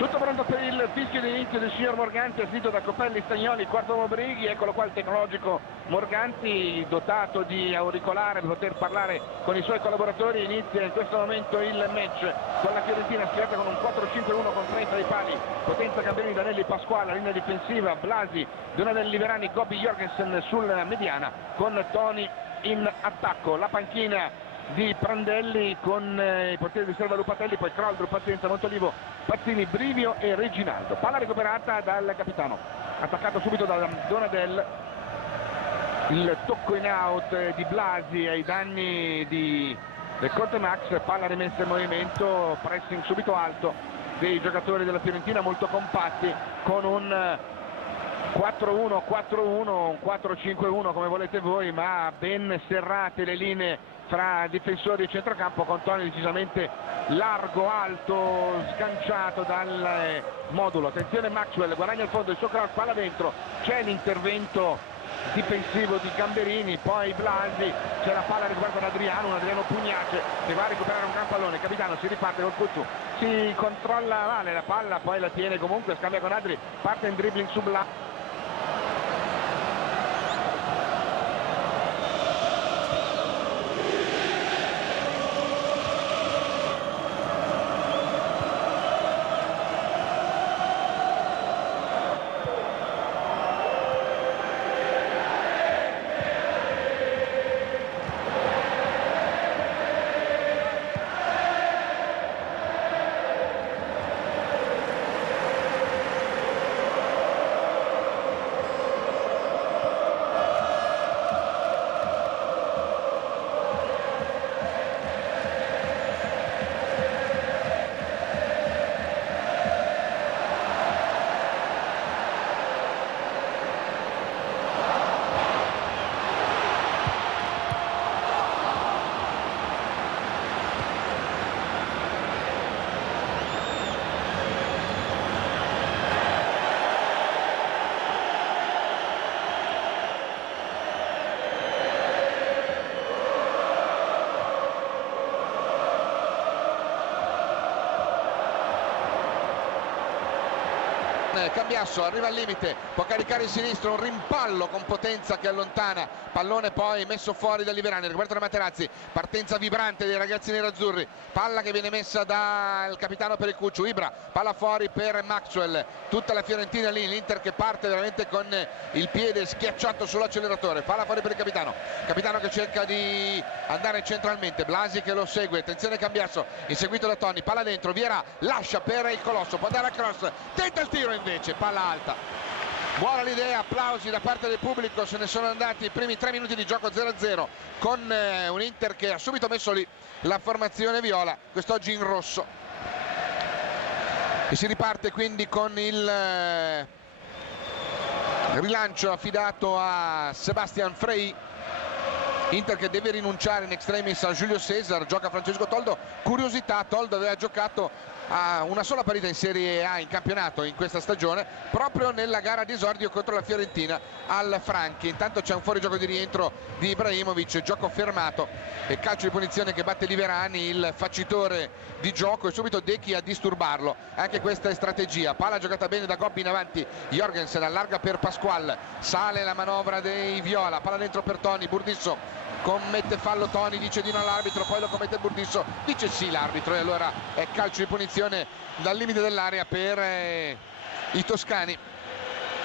Tutto pronto per il fischio di inizio del signor Morganti, assistito da Copelli, Stagnoli, quarto uomo Brighi. Eccolo qua il tecnologico Morganti, dotato di auricolare per poter parlare con i suoi collaboratori. Inizia in questo momento il match con la Fiorentina schierata con un 4-5-1 con 30 di pali, Potenza, Gamberini, Danelli, Pasquale, linea difensiva, Blasi, Donatelli, Liverani, Gobbi, Jorgensen sul mediana con Toni in attacco. La panchina di Prandelli con i portieri di riserva Lupatelli, poi Croldru, Pazienza, Montolivo, Pazzini, Brivio e Reginaldo. Palla recuperata dal capitano, attaccato subito da Donadel, il tocco in out di Blasi ai danni del Conte Max, palla rimessa in movimento, pressing subito alto dei giocatori della Fiorentina, molto compatti, con un 4-1, 4-1, un 4-5-1 come volete voi, ma ben serrate le linee fra difensori e centrocampo, con Toni decisamente largo, alto, sganciato dal modulo. Attenzione Maxwell, guadagna il fondo, il suo cross, palla dentro, c'è l'intervento difensivo di Gamberini, poi Blasi, c'è la palla riguarda un Adriano Pugnace che va a recuperare un gran pallone, il capitano si riparte col Cucciu, si controlla male la palla, poi la tiene comunque, scambia con Adri, parte in dribbling su Blasi. Cambiasso arriva al limite, può caricare il sinistro, un rimpallo con Potenza che allontana, pallone poi messo fuori da Liverani, Roberto Materazzi, partenza vibrante dei ragazzi nerazzurri, palla che viene messa dal capitano per il Cucciu, Ibra, palla fuori per Maxwell, tutta la Fiorentina lì, l'Inter che parte veramente con il piede schiacciato sull'acceleratore, palla fuori per il capitano che cerca di andare centralmente, Blasi che lo segue, attenzione Cambiasso, inseguito da Toni, palla dentro, Viera lascia per il Colosso, può andare a cross, tenta il tiro invece, palla alta. Buona l'idea, applausi da parte del pubblico, se ne sono andati i primi 3 minuti di gioco 0-0 con un Inter che ha subito messo lì la formazione viola, quest'oggi in rosso. E si riparte quindi con il rilancio affidato a Sebastian Frey. Inter che deve rinunciare in extremis a Giulio Cesar, gioca Francesco Toldo. Curiosità, Toldo aveva giocato a una sola partita in Serie A in campionato in questa stagione, proprio nella gara di esordio contro la Fiorentina al Franchi. Intanto c'è un fuorigioco di rientro di Ibrahimovic, gioco fermato e calcio di punizione che batte Liverani, il facitore di gioco, e subito Dechi a disturbarlo. Anche questa è strategia, palla giocata bene da Gobbi in avanti, Jorgensen allarga per Pasquale, sale la manovra dei Viola, palla dentro per Toni, Burdisso commette fallo, Toni dice di no all'arbitro, poi lo commette Burdisso, dice sì l'arbitro, e allora è calcio di punizione dal limite dell'area per i toscani.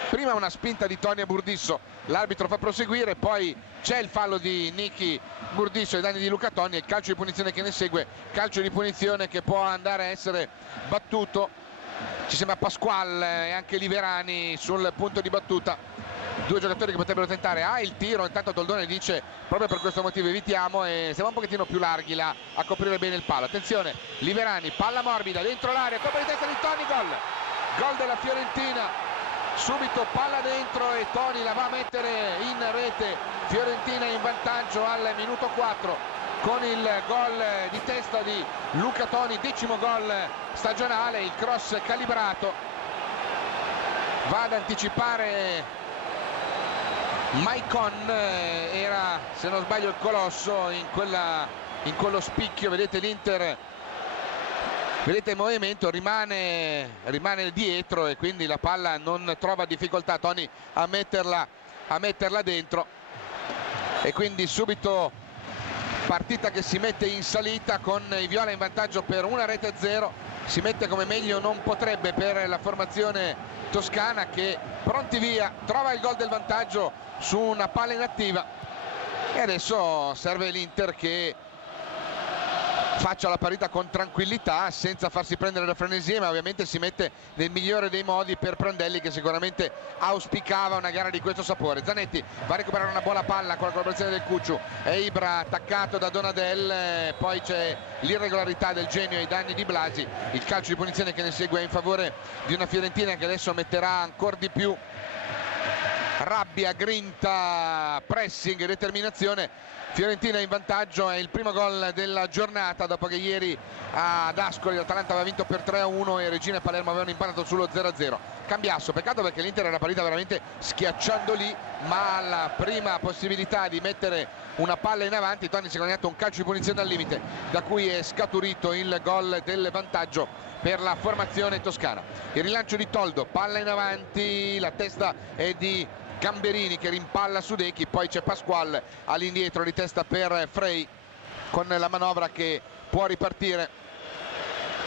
Prima una spinta di Toni a Burdisso, l'arbitro fa proseguire, poi c'è il fallo di Nicky Burdisso ai danni di Luca Toni e il calcio di punizione che ne segue, calcio di punizione che può andare a essere battuto, ci sembra Pasquale e anche Liverani sul punto di battuta. Due giocatori che potrebbero tentare il tiro, intanto Toldone dice proprio per questo motivo evitiamo, e siamo un pochettino più larghi là a coprire bene il palo. Attenzione, Liverani, palla morbida dentro l'area, colpo di testa di Toni, gol della Fiorentina, subito palla dentro e Toni la va a mettere in rete, Fiorentina in vantaggio al minuto 4 con il gol di testa di Luca Toni, 10° gol stagionale, il cross calibrato va ad anticipare Maicon, era se non sbaglio il Colosso in quello spicchio, vedete l'Inter vedete il movimento, rimane dietro e quindi la palla non trova difficoltà Toni a metterla dentro, e quindi subito partita che si mette in salita con i viola in vantaggio per 1-0. Si mette come meglio non potrebbe per la formazione toscana, che pronti via trova il gol del vantaggio su una palla inattiva, e adesso serve l'Inter che faccia la parità con tranquillità senza farsi prendere da frenesia, ma ovviamente si mette nel migliore dei modi per Prandelli, che sicuramente auspicava una gara di questo sapore. Zanetti va a recuperare una buona palla con la collaborazione del Cucciu, e Ibra attaccato da Donadel, poi c'è l'irregolarità del Genio ai danni di Blasi, il calcio di punizione che ne segue in favore di una Fiorentina che adesso metterà ancora di più rabbia, grinta, pressing e determinazione. Fiorentina in vantaggio, è il primo gol della giornata dopo che ieri ad Ascoli l'Atalanta aveva vinto per 3-1 e Regina e Palermo avevano imparato sullo 0-0. Cambiasso, peccato perché l'Inter era partita veramente schiacciando lì, ma alla prima possibilità di mettere una palla in avanti Toni si è guadagnato un calcio di punizione al limite, da cui è scaturito il gol del vantaggio per la formazione toscana. Il rilancio di Toldo, palla in avanti, la testa è di Gamberini che rimpalla su Dechi, poi c'è Pasquale all'indietro di testa per Frey, con la manovra che può ripartire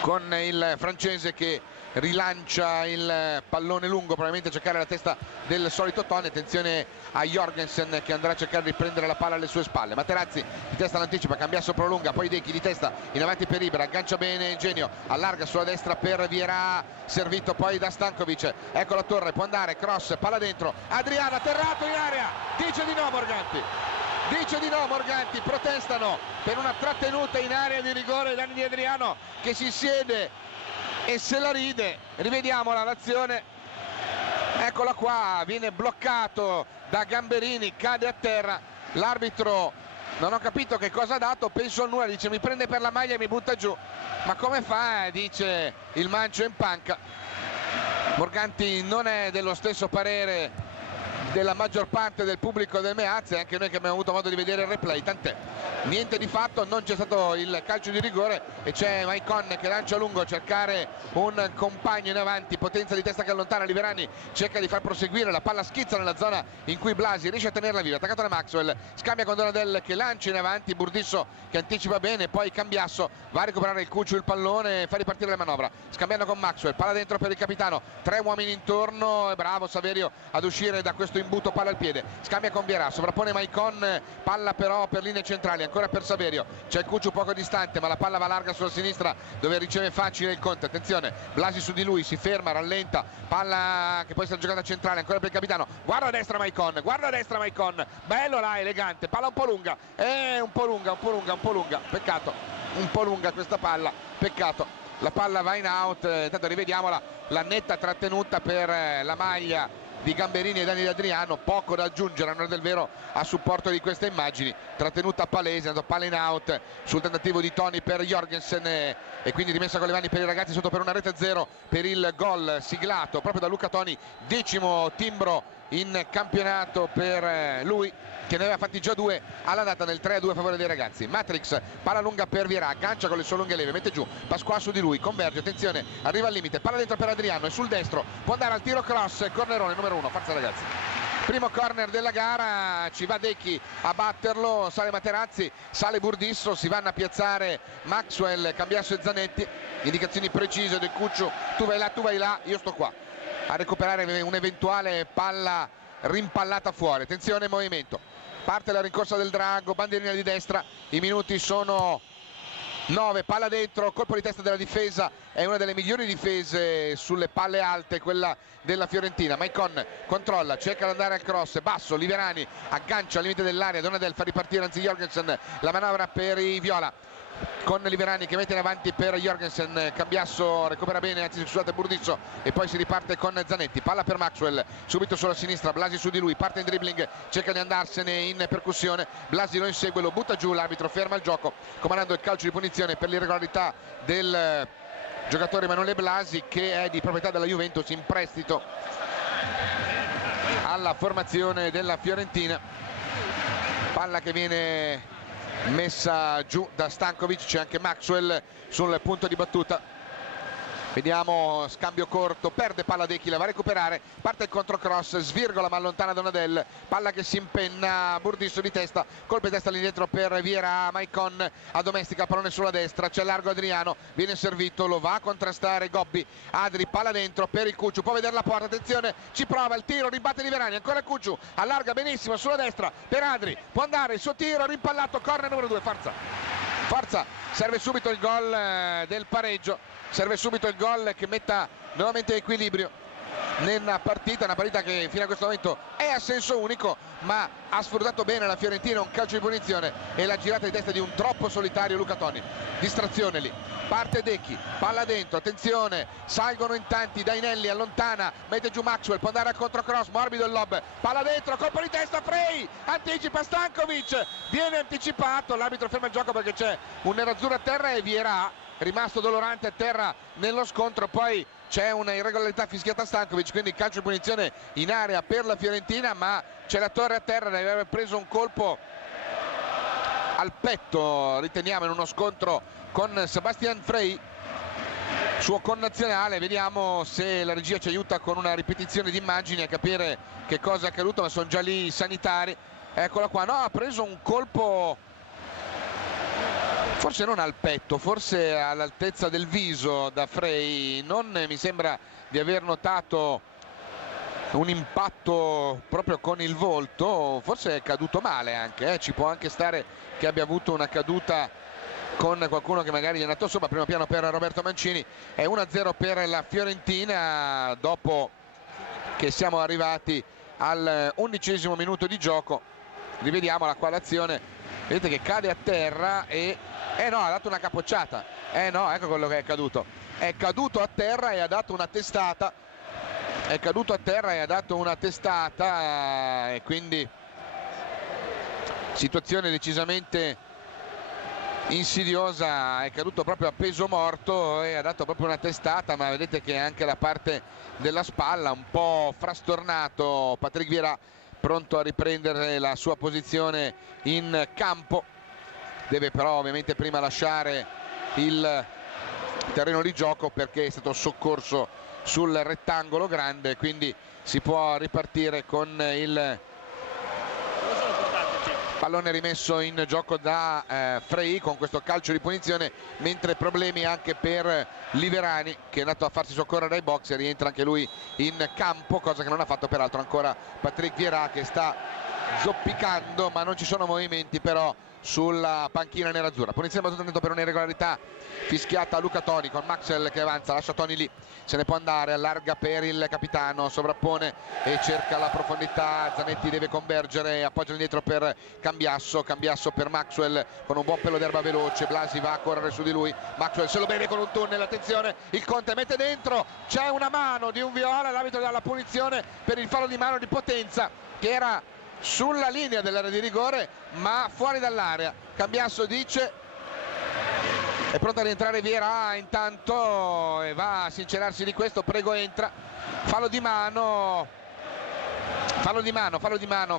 con il francese che rilancia il pallone lungo, probabilmente a cercare la testa del solito Toni. Attenzione a Jorgensen che andrà a cercare di prendere la palla alle sue spalle. Materazzi di testa all'anticipa, Cambiasso prolunga, poi Dechi di testa in avanti per Ibra, aggancia bene Genio, allarga sulla destra per Vierà, servito poi da Stankovic. Ecco la torre, può andare, cross, palla dentro, Adriano atterrato in area, dice di no Morganti. Dice di no Morganti, protestano per una trattenuta in area di rigore ai danni di Adriano, che si siede e se la ride. Rivediamola l'azione, eccola qua, viene bloccato da Gamberini, cade a terra, l'arbitro non ho capito che cosa ha dato, penso al nulla, dice mi prende per la maglia e mi butta giù, ma come fa, dice il Mancio in panca. Morganti non è dello stesso parere della maggior parte del pubblico del Meazza, anche noi che abbiamo avuto modo di vedere il replay, tant'è, niente di fatto, non c'è stato il calcio di rigore e c'è Maicon che lancia a lungo a cercare un compagno in avanti, potenza di testa che allontana, Liverani cerca di far proseguire, la palla schizza nella zona in cui Blasi riesce a tenerla viva, attaccato da Maxwell, scambia con Donadel che lancia in avanti, Burdisso che anticipa bene, poi Cambiasso va a recuperare il Cucciu il pallone, fa ripartire la manovra, scambiando con Maxwell, palla dentro per il capitano, 3 uomini intorno, è bravo Saverio ad uscire da questo imbuto, palla al piede, scambia con Vierà, sovrappone Maicon, palla però per linee centrali, ancora per Saverio, c'è il Cucciu poco distante ma la palla va larga sulla sinistra dove riceve facile il Conte, attenzione Blasi su di lui, si ferma, rallenta, palla che può essere giocata centrale, ancora per il capitano, guarda a destra Maicon, bello là, elegante, palla un po' lunga, peccato, un po' lunga questa palla, peccato, la palla va in out, intanto rivediamola, la netta trattenuta per la maglia di Gamberini e danni di Adriano, poco da aggiungere a onore del vero a supporto di queste immagini, trattenuta palese, palla in out sul tentativo di Toni per Jorgensen e quindi rimessa con le mani per i ragazzi sotto per 1-0 per il gol siglato proprio da Luca Toni, 10° timbro in campionato per lui, che ne aveva fatti già 2 all'andata nel 3-2 a favore dei ragazzi. Matrix, palla lunga per Vierà, aggancia con le sue lunghe leve, mette giù, Pasqua su di lui, converge, attenzione, arriva al limite, palla dentro per Adriano e sul destro può andare al tiro cross, cornerone numero 1, forza ragazzi. Primo corner della gara, ci va Dechi a batterlo, sale Materazzi, sale Burdisso, si vanno a piazzare Maxwell, Cambiasso e Zanetti, indicazioni precise del Cucciu, tu vai là, io sto qua, a recuperare un'eventuale palla rimpallata fuori, attenzione movimento, parte la rincorsa del Drago, bandierina di destra, i minuti sono 9, palla dentro, colpo di testa della difesa, è una delle migliori difese sulle palle alte quella della Fiorentina. Maicon controlla, cerca di andare al cross, basso, Liverani aggancia al limite dell'area, Donadel fa ripartire anzi Jorgensen, la manovra per i viola con Liverani che mette in avanti per Jorgensen, Cambiasso recupera bene, anzi scusate Burdisso e poi si riparte con Zanetti, palla per Maxwell, subito sulla sinistra, Blasi su di lui, parte in dribbling, cerca di andarsene in percussione, Blasi lo insegue, lo butta giù, l'arbitro ferma il gioco comandando il calcio di punizione per l'irregolarità del giocatore Emanuele Blasi che è di proprietà della Juventus in prestito alla formazione della Fiorentina. Palla che viene messa giù da Stankovic, c'è anche Maxwell sul punto di battuta, Vediamo, scambio corto, perde palla Decchi, la va a recuperare, parte il controcross, svirgola ma allontana Donadel, palla che si impenna, Burdisso di testa, colpe di testa all'indietro per Vieira, Maicon addomestica il pallone sulla destra, c'è largo Adriano, viene servito, lo va a contrastare Gobbi, Adri, palla dentro per il Cucciu, può vedere la porta, attenzione, ci prova il tiro, ribatte Liverani, ancora il Cucciu, allarga benissimo sulla destra per Adri, può andare il suo tiro, rimpallato, corner numero 2, Forza, serve subito il gol del pareggio, serve subito il gol che metta nuovamente equilibrio nella partita, una partita che fino a questo momento è a senso unico, ma ha sfruttato bene la Fiorentina un calcio di punizione e la girata di testa di un troppo solitario Luca Toni. Distrazione lì, parte Decchi, palla dentro, attenzione, salgono in tanti, Dainelli allontana, mette giù Maxwell, può andare al controcross, morbido il lob, palla dentro, colpo di testa, Frey, anticipa Stankovic, viene anticipato, l'arbitro ferma il gioco perché c'è un nerazzurro a terra e Vieira, rimasto dolorante a terra nello scontro, poi c'è una irregolarità fischiata a Stankovic, quindi calcio di punizione in area per la Fiorentina, ma c'è la torre a terra, deve aver preso un colpo al petto, riteniamo, in uno scontro con Sebastian Frey, suo connazionale. Vediamo se la regia ci aiuta con una ripetizione di immagini a capire che cosa è accaduto, ma sono già lì i sanitari. Eccola qua, no, ha preso un colpo forse non al petto, forse all'altezza del viso da Frey, non mi sembra di aver notato un impatto proprio con il volto, forse è caduto male anche, ci può anche stare che abbia avuto una caduta con qualcuno che magari gli è andato sopra. Primo piano per Roberto Mancini, è 1-0 per la Fiorentina dopo che siamo arrivati al 11° minuto di gioco. Rivediamola qua l'azione, vedete che cade a terra e no, ha dato una capocciata, no, ecco quello che è caduto a terra e ha dato una testata, e quindi situazione decisamente insidiosa, è caduto proprio a peso morto e ha dato proprio una testata, ma vedete che anche la parte della spalla un po' frastornato. Patrick Vieira pronto a riprendere la sua posizione in campo, deve però ovviamente prima lasciare il terreno di gioco perché è stato soccorso sul rettangolo grande, quindi si può ripartire con il pallone rimesso in gioco da Frey con questo calcio di punizione, mentre problemi anche per Liverani che è andato a farsi soccorrere dai box e rientra anche lui in campo, cosa che non ha fatto peraltro ancora Patrick Vieira, che sta zoppicando, ma non ci sono movimenti però sulla panchina nerazzurra. Punizione battuta dentro per un'irregolarità fischiata a Luca Toni, con Maxwell che avanza, lascia Toni lì, se ne può andare, allarga per il capitano, sovrappone e cerca la profondità, Zanetti deve convergere, appoggia indietro per Cambiasso per Maxwell con un buon pelo d'erba veloce, Blasi va a correre su di lui, Maxwell se lo beve con un tunnel, attenzione, il Conte mette dentro, c'è una mano di un Viola, l'arbitro dà la punizione per il fallo di mano di Potenza che era sulla linea dell'area di rigore ma fuori dall'area. Cambiasso dice, è pronto a rientrare Vieira intanto e va a sincerarsi di questo, prego entra, fallo di mano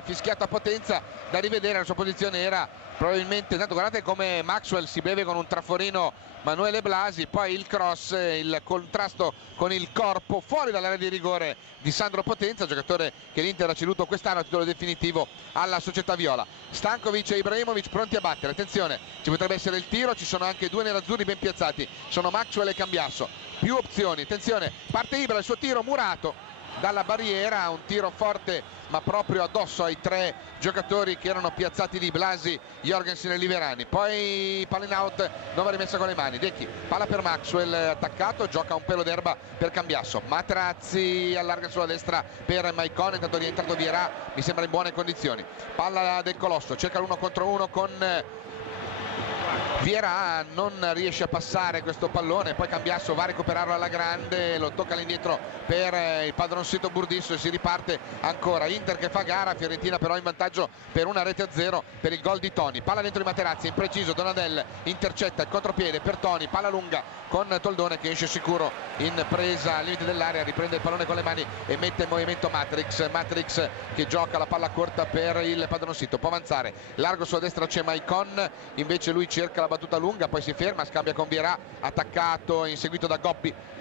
fischiato a Potenza, da rivedere, la sua posizione era probabilmente, tanto guardate come Maxwell si beve con un traforino Manuele Blasi, poi il cross, il contrasto con il corpo fuori dall'area di rigore di Sandro Potenza, giocatore che l'Inter ha ceduto quest'anno a titolo definitivo alla società viola. Stankovic e Ibrahimovic pronti a battere, attenzione, ci potrebbe essere il tiro, ci sono anche due nerazzurri ben piazzati, sono Maxwell e Cambiasso, più opzioni, attenzione, parte Ibra, il suo tiro murato dalla barriera, un tiro forte ma proprio addosso ai tre giocatori che erano piazzati lì, Blasi, Jorgensen e Liverani. Poi palla in out, nuova rimessa con le mani, Decchi, palla per Maxwell, attaccato, gioca un pelo d'erba per Cambiasso, Materazzi allarga sulla destra per Maicon, intanto è rientrato Vieira, mi sembra in buone condizioni, palla del Colosso, cerca l'1 contro 1 con Vieira, non riesce a passare questo pallone, poi Cambiasso va a recuperarlo alla grande, lo tocca all'indietro per il padroncito Burdisso e si riparte ancora. Inter che fa gara, Fiorentina però in vantaggio per 1-0 per il gol di Toni. Palla dentro di Materazzi, impreciso, Donadel intercetta il contropiede per Toni, palla lunga con Toldone che esce sicuro in presa al limite dell'area, riprende il pallone con le mani e mette in movimento Matrix che gioca la palla corta per il padroncito, può avanzare, largo sulla destra c'è Maicon, invece lui cerca la battuta lunga, poi si ferma, scambia con Vieira, attaccato, inseguito da Gobbi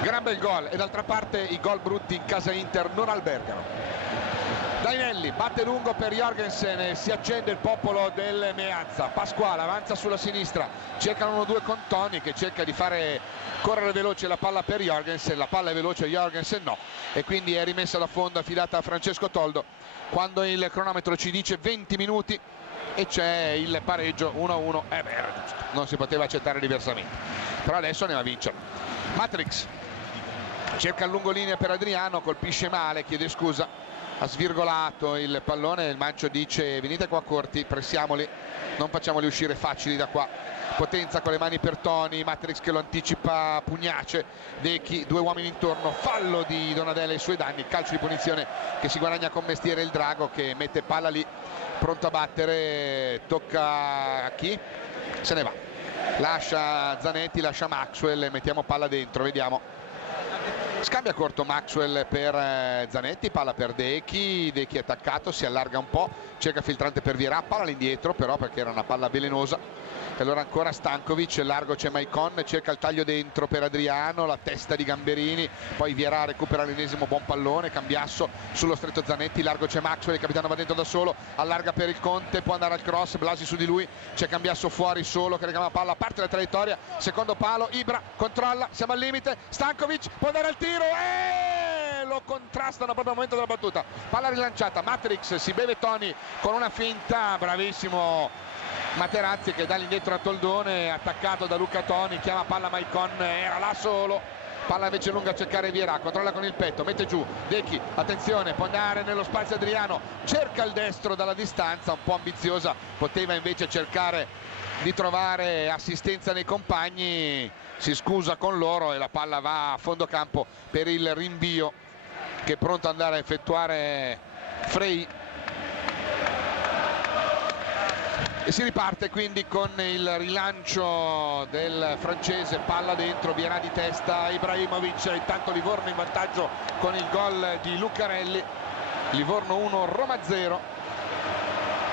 Gran bel gol, e d'altra parte i gol brutti in casa Inter non albergano. Dainelli batte lungo per Jorgensen e si accende il popolo del Meazza. Pasquale avanza sulla sinistra, cercano 1-2 con Toni che cerca di fare correre veloce la palla per Jorgensen, la palla è veloce, Jorgensen no, e quindi è rimessa da fondo, affidata a Francesco Toldo quando il cronometro ci dice 20 minuti e c'è il pareggio 1-1. Non si poteva accettare diversamente, però adesso ne va a vincere. Matrix cerca il lungolinea per Adriano, colpisce male, chiede scusa, ha svirgolato il pallone, il Mancio dice venite qua corti, pressiamoli, non facciamoli uscire facili da qua. Potenza con le mani per Toni, Matrix che lo anticipa pugnace, Decchi, 2 uomini intorno, fallo di Donadella ai suoi danni, calcio di punizione che si guadagna con mestiere il Drago che mette palla lì pronto a battere. Tocca a chi? Se ne va, lascia Zanetti, lascia Maxwell, mettiamo palla dentro, vediamo. Scambia corto Maxwell per Zanetti, palla per Decchi attaccato, si allarga un po', cerca filtrante per Vierà, palla all'indietro però perché era una palla velenosa. E allora ancora Stankovic, largo c'è Maicon, cerca il taglio dentro per Adriano, la testa di Gamberini, poi Vierà recupera l'ennesimo buon pallone, Cambiasso sullo stretto Zanetti, largo c'è Maxwell, il capitano va dentro da solo, allarga per il Conte, può andare al cross, Blasi su di lui, c'è Cambiasso fuori solo che reclama palla, parte la traiettoria, secondo palo, Ibra controlla, siamo al limite, Stankovic può andare al tiro e lo contrastano proprio al momento della battuta, palla rilanciata, Matrix si beve Toni con una finta, bravissimo Materazzi che dà l'indietro a Toldone, attaccato da Luca Toni, chiama palla Maicon, era là solo, palla invece lunga a cercare Vierà, controlla con il petto, mette giù Decchi, attenzione, può andare nello spazio Adriano, cerca il destro dalla distanza, un po' ambiziosa, poteva invece cercare di trovare assistenza nei compagni, si scusa con loro e la palla va a fondo campo per il rinvio che è pronto ad andare a effettuare Frey. E si riparte quindi con il rilancio del francese, palla dentro, Vierà di testa, Ibrahimovic, intanto Livorno in vantaggio con il gol di Lucarelli, Livorno 1 Roma 0.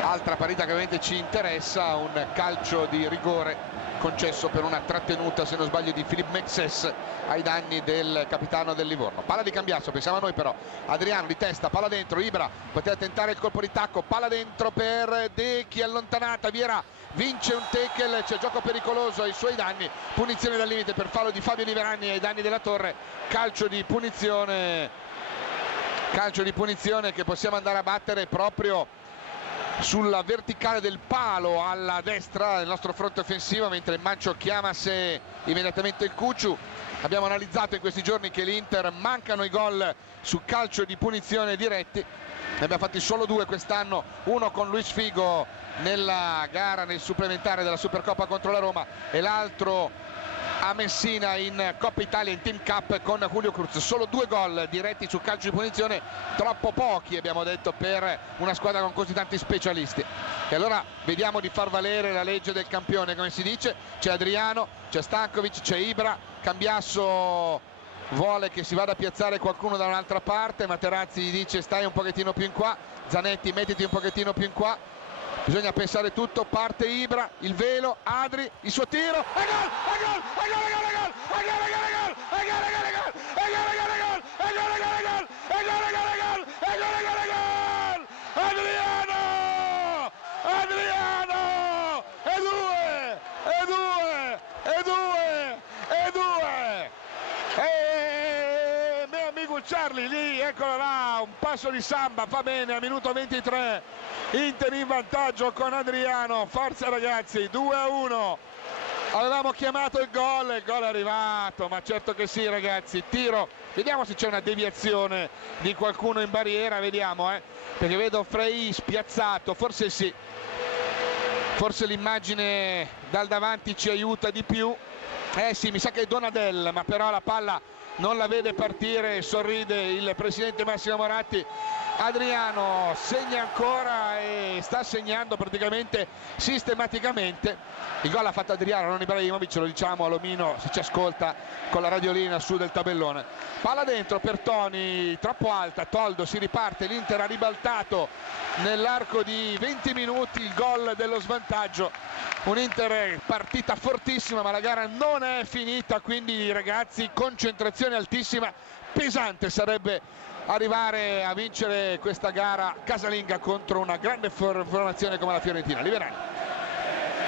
Altra partita che ovviamente ci interessa, un calcio di rigore concesso per una trattenuta, se non sbaglio, di Philippe Mexes ai danni del capitano del Livorno. Palla di Cambiasso, pensiamo a noi però, Adriano di testa, palla dentro, Ibra poteva tentare il colpo di tacco, palla dentro per Decchi, allontanata, Vierà vince un tackle, c'è gioco pericoloso ai suoi danni, punizione dal limite per fallo di Fabio Liverani ai danni della Torre, calcio di punizione che possiamo andare a battere proprio sulla verticale del palo alla destra del nostro fronte offensivo, mentre il Mancio chiama a sé immediatamente il Cucciu. Abbiamo analizzato in questi giorni che l'Inter mancano i gol su calcio di punizione diretti, ne abbiamo fatti solo 2 quest'anno, uno con Luis Figo nella gara nel supplementare della Supercoppa contro la Roma e l'altro a Messina in Coppa Italia in Team Cup con Julio Cruz. Solo 2 gol diretti su calcio di punizione, troppo pochi abbiamo detto per una squadra con così tanti specialisti. E allora vediamo di far valere la legge del campione, come si dice. C'è Adriano, c'è Stankovic, c'è Ibra, Cambiasso vuole che si vada a piazzare qualcuno da un'altra parte, Materazzi gli dice stai un pochettino più in qua, Zanetti mettiti un pochettino più in qua, bisogna pensare tutto, parte Ibra, il velo, Adri, il suo tiro, e gol! Adriano! E mio amico Charlie lì, eccolo là, un passo di samba, fa bene, a minuto 23, Inter in vantaggio con Adriano, forza ragazzi, 2-1. Avevamo chiamato il gol è arrivato, ma certo che sì ragazzi, tiro, vediamo se c'è una deviazione di qualcuno in barriera, vediamo perché vedo Frey spiazzato, forse sì, forse l'immagine dal davanti ci aiuta di più, sì mi sa che è Donadel, ma però la palla non la vede partire, sorride il presidente Massimo Moratti. Adriano segna ancora e sta segnando praticamente sistematicamente. Il gol l'ha fatto Adriano, non Ibrahimovic, lo diciamo all'omino se ci ascolta con la radiolina su del tabellone. Palla dentro per Toni, troppo alta, Toldo, si riparte, l'Inter ha ribaltato nell'arco di 20 minuti il gol dello svantaggio un Inter partita fortissima, ma la gara non è finita, quindi ragazzi, concentrazione altissima. Pesante sarebbe arrivare a vincere questa gara casalinga contro una grande formazione come la Fiorentina. Liverani,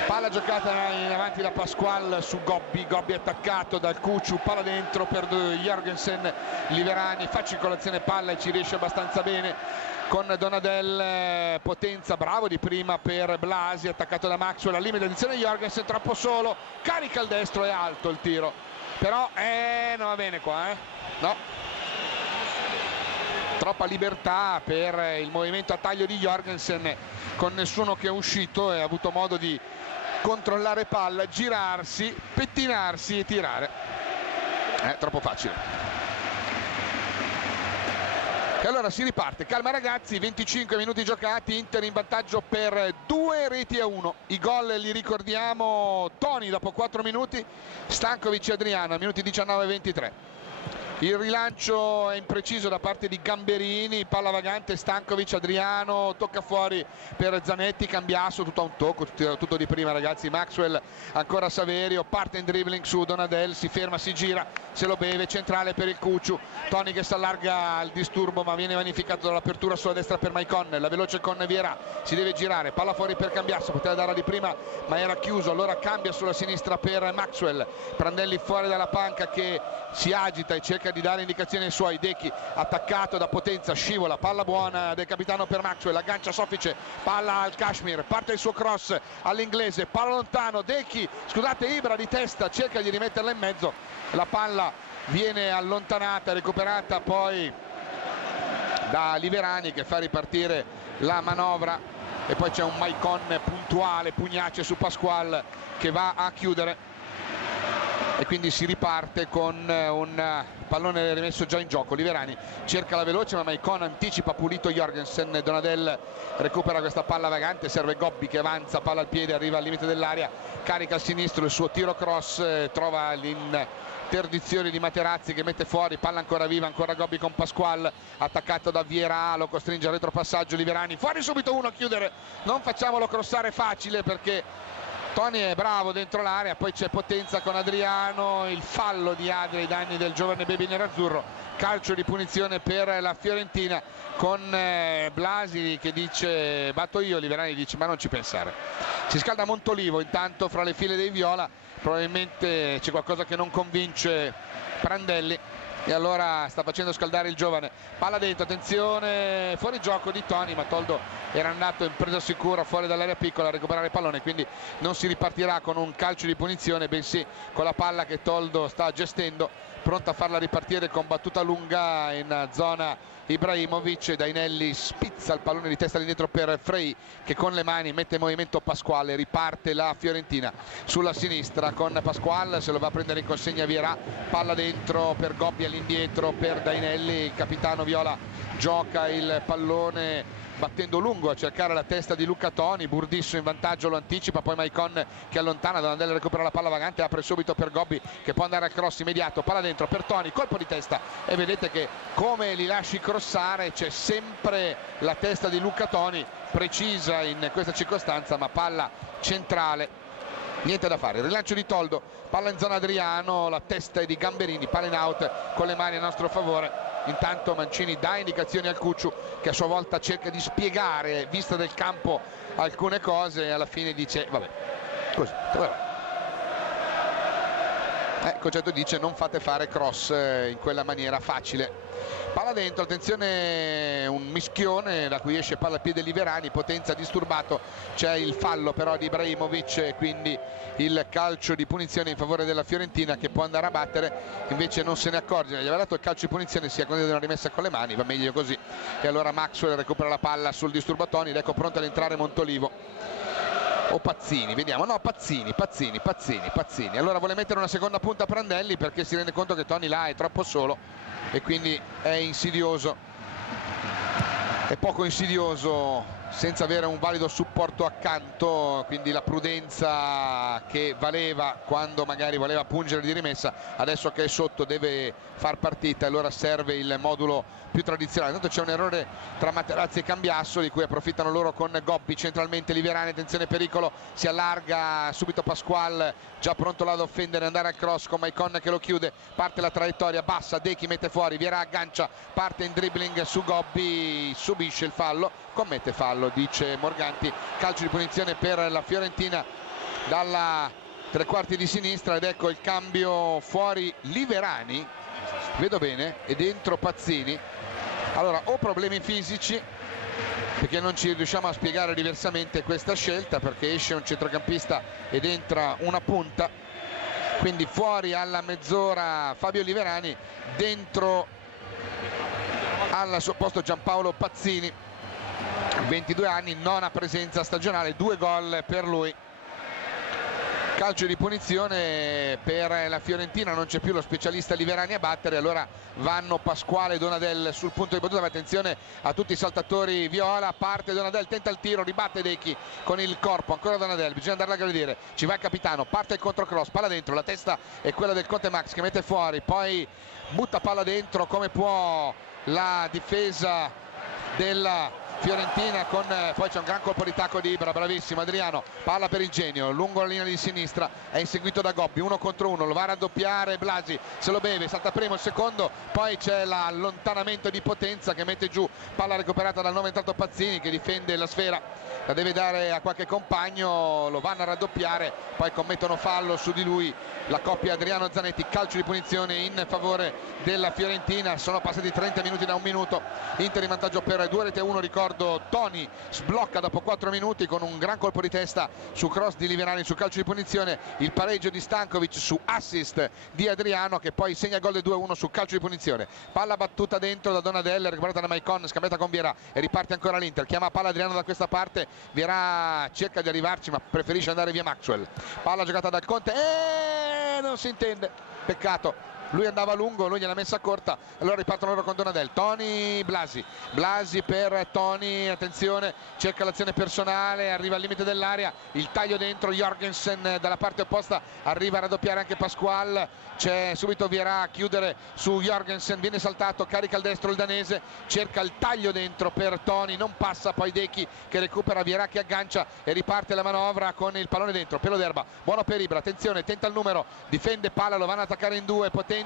palla giocata in avanti da Pasquale su Gobbi, Gobbi attaccato dal Cucciu, palla dentro per Jorgensen. Liverani fa circolazione palla e ci riesce abbastanza bene con Donadel. Potenza, bravo di prima per Blasi, attaccato da Maxwell, al limite, attenzione Jorgensen, troppo solo, carica il destro, è alto il tiro, però non va bene qua, no, troppa libertà per il movimento a taglio di Jorgensen, con nessuno che è uscito e ha avuto modo di controllare palla, girarsi, pettinarsi e tirare. Troppo facile. E allora si riparte, calma ragazzi, 25 minuti giocati, Inter in vantaggio per 2-1. I gol li ricordiamo: Toni dopo 4 minuti, Stankovic e Adriano a minuti 19 e 23. Il rilancio è impreciso da parte di Gamberini, palla vagante, Stankovic, Adriano, tocca fuori per Zanetti, Cambiasso, tutto a un tocco, tutto di prima ragazzi. Maxwell, ancora Saverio, parte in dribbling su Donadel, si ferma, si gira, se lo beve, centrale per il Cucciu, Toni che si allarga al disturbo ma viene vanificato dall'apertura sulla destra per Maicon, la veloce con Vieira, si deve girare, palla fuori per Cambiasso, poteva darla di prima ma era chiuso, allora cambia sulla sinistra per Maxwell, Prandelli fuori dalla panca che si agita e cerca di dare indicazioni ai suoi. Decchi attaccato da Potenza, scivola, palla buona del capitano per Maxwell, aggancia Soffice, palla al Kashmir, parte il suo cross all'inglese, palla lontano, Decchi, scusate, Ibra di testa, cerca di rimetterla in mezzo, la palla viene allontanata, recuperata poi da Liverani che fa ripartire la manovra e poi c'è un Maicon puntuale, pugnace su Pasquale che va a chiudere. E quindi si riparte con un pallone rimesso già in gioco. Liverani cerca la veloce ma Maicon anticipa, pulito Jorgensen, Donadel recupera questa palla vagante, serve Gobbi che avanza, palla al piede, arriva al limite dell'area, carica al sinistro il suo tiro cross, trova l'interdizione di Materazzi che mette fuori, palla ancora viva, ancora Gobbi con Pasquale, attaccato da Vieira, lo costringe al retropassaggio Liverani, fuori subito uno a chiudere, non facciamolo crossare facile perché Toni è bravo dentro l'area, poi c'è Potenza con Adriano, il fallo di Adria ai danni del giovane baby nerazzurro, calcio di punizione per la Fiorentina con Blasi che dice batto io, Liverani dice ma non ci pensare. Si scalda Montolivo intanto fra le file dei viola, probabilmente c'è qualcosa che non convince Prandelli e allora sta facendo scaldare il giovane, palla dentro, attenzione, fuori gioco di Toni ma Toldo era andato in presa sicura fuori dall'area piccola a recuperare il pallone, quindi non si ripartirà con un calcio di punizione bensì con la palla che Toldo sta gestendo, pronta a farla ripartire con battuta lunga in zona Ibrahimovic. Dainelli spizza il pallone di testa all'indietro per Frey che con le mani mette in movimento Pasquale, riparte la Fiorentina sulla sinistra con Pasquale, se lo va a prendere in consegna Vieira, palla dentro per Gobbi, all'indietro per Dainelli, il capitano viola gioca il pallone battendo lungo a cercare la testa di Luca Toni, Burdisso in vantaggio, lo anticipa, poi Maicon che allontana, Donadel recupera la palla vagante, apre subito per Gobbi che può andare al cross immediato, palla dentro per Toni, colpo di testa e vedete che come li lasci crossare c'è sempre la testa di Luca Toni precisa in questa circostanza, ma palla centrale, niente da fare. Il rilancio di Toldo, palla in zona Adriano, la testa è di Gamberini, palla in out con le mani a nostro favore. Intanto Mancini dà indicazioni al Cucciu che a sua volta cerca di spiegare, vista del campo, alcune cose e alla fine dice vabbè, così, vabbè. Il concetto dice non fate fare cross in quella maniera facile. Palla dentro, attenzione, un mischione da cui esce palla al piede Liverani, Potenza disturbato, c'è il fallo però di Ibrahimovic e quindi il calcio di punizione in favore della Fiorentina che può andare a battere, invece non se ne accorge, gli aveva dato il calcio di punizione, si accorge di una rimessa con le mani, va meglio così e allora Maxwell recupera la palla sul disturbatoni ed ecco pronto ad entrare Montolivo o Pazzini, vediamo, no Pazzini, allora vuole mettere una seconda punta a Prandelli perché si rende conto che Toni là è troppo solo e quindi è insidioso, è poco insidioso senza avere un valido supporto accanto, quindi la prudenza che valeva quando magari voleva pungere di rimessa, adesso che è sotto deve far partita e allora serve il modulo più tradizionale. Intanto c'è un errore tra Materazzi e Cambiasso di cui approfittano loro con Gobbi centralmente. Liverani, attenzione pericolo, si allarga subito Pasquale, già pronto là ad offendere, andare al cross con Maicon che lo chiude, parte la traiettoria bassa, Dechi mette fuori, Vierà aggancia, parte in dribbling su Gobbi, subisce il fallo, commette fallo, dice Morganti. Calcio di punizione per la Fiorentina dalla tre quarti di sinistra ed ecco il cambio, fuori Liverani, vedo bene, e dentro Pazzini. Allora, o problemi fisici, perché non ci riusciamo a spiegare diversamente questa scelta, perché esce un centrocampista ed entra una punta, quindi fuori alla mezz'ora Fabio Liverani, dentro al suo posto Giampaolo Pazzini, 22 anni, nona presenza stagionale, 2 gol per lui. Calcio di punizione per la Fiorentina, non c'è più lo specialista Liverani a battere, allora vanno Pasquale e Donadel sul punto di battuta. Attenzione a tutti i saltatori viola, parte Donadel, tenta il tiro, ribatte Dechi con il corpo, ancora Donadel, bisogna andarla a aggredire, ci va il capitano, parte il controcross, palla dentro, la testa è quella del Conte Max che mette fuori, poi butta palla dentro come può la difesa della Fiorentina, con poi c'è un gran colpo di tacco di Ibra, bravissimo Adriano, palla per il genio lungo la linea di sinistra, è inseguito da Gobbi, 1 contro 1, lo va a raddoppiare Blasi, se lo beve, salta primo, il secondo, poi c'è l'allontanamento di Potenza che mette giù, palla recuperata dal nuovo entrato Pazzini che difende la sfera, la deve dare a qualche compagno, lo vanno a raddoppiare, poi commettono fallo su di lui la coppia Adriano Zanetti. Calcio di punizione in favore della Fiorentina, sono passati 30 minuti da un minuto, Inter in vantaggio per 2-1. Ricordo Toni sblocca dopo 4 minuti con un gran colpo di testa su cross di Liverani su calcio di punizione, il pareggio di Stankovic su assist di Adriano che poi segna gol del 2-1 su calcio di punizione. Palla battuta dentro da Donadel, recuperata da Maicon, scambiata con Vierà e riparte ancora l'Inter, chiama palla Adriano da questa parte, Vierà cerca di arrivarci ma preferisce andare via Maxwell, palla giocata dal Conte e non si intende, peccato, lui andava lungo, lui gliel'ha messa corta, allora ripartono loro con Donadel. Toni, Blasi per Toni, attenzione, cerca l'azione personale, arriva al limite dell'area, il taglio dentro, Jorgensen dalla parte opposta arriva a raddoppiare anche Pasquale, c'è subito Vierà a chiudere su Jorgensen, viene saltato, carica il destro il danese, cerca il taglio dentro per Toni, non passa, poi Dechi che recupera, Vierà che aggancia e riparte la manovra con il pallone dentro, pelo d'erba, buono per Ibra, attenzione, tenta il numero, difende palla, lo vanno ad attaccare in due, Potenza,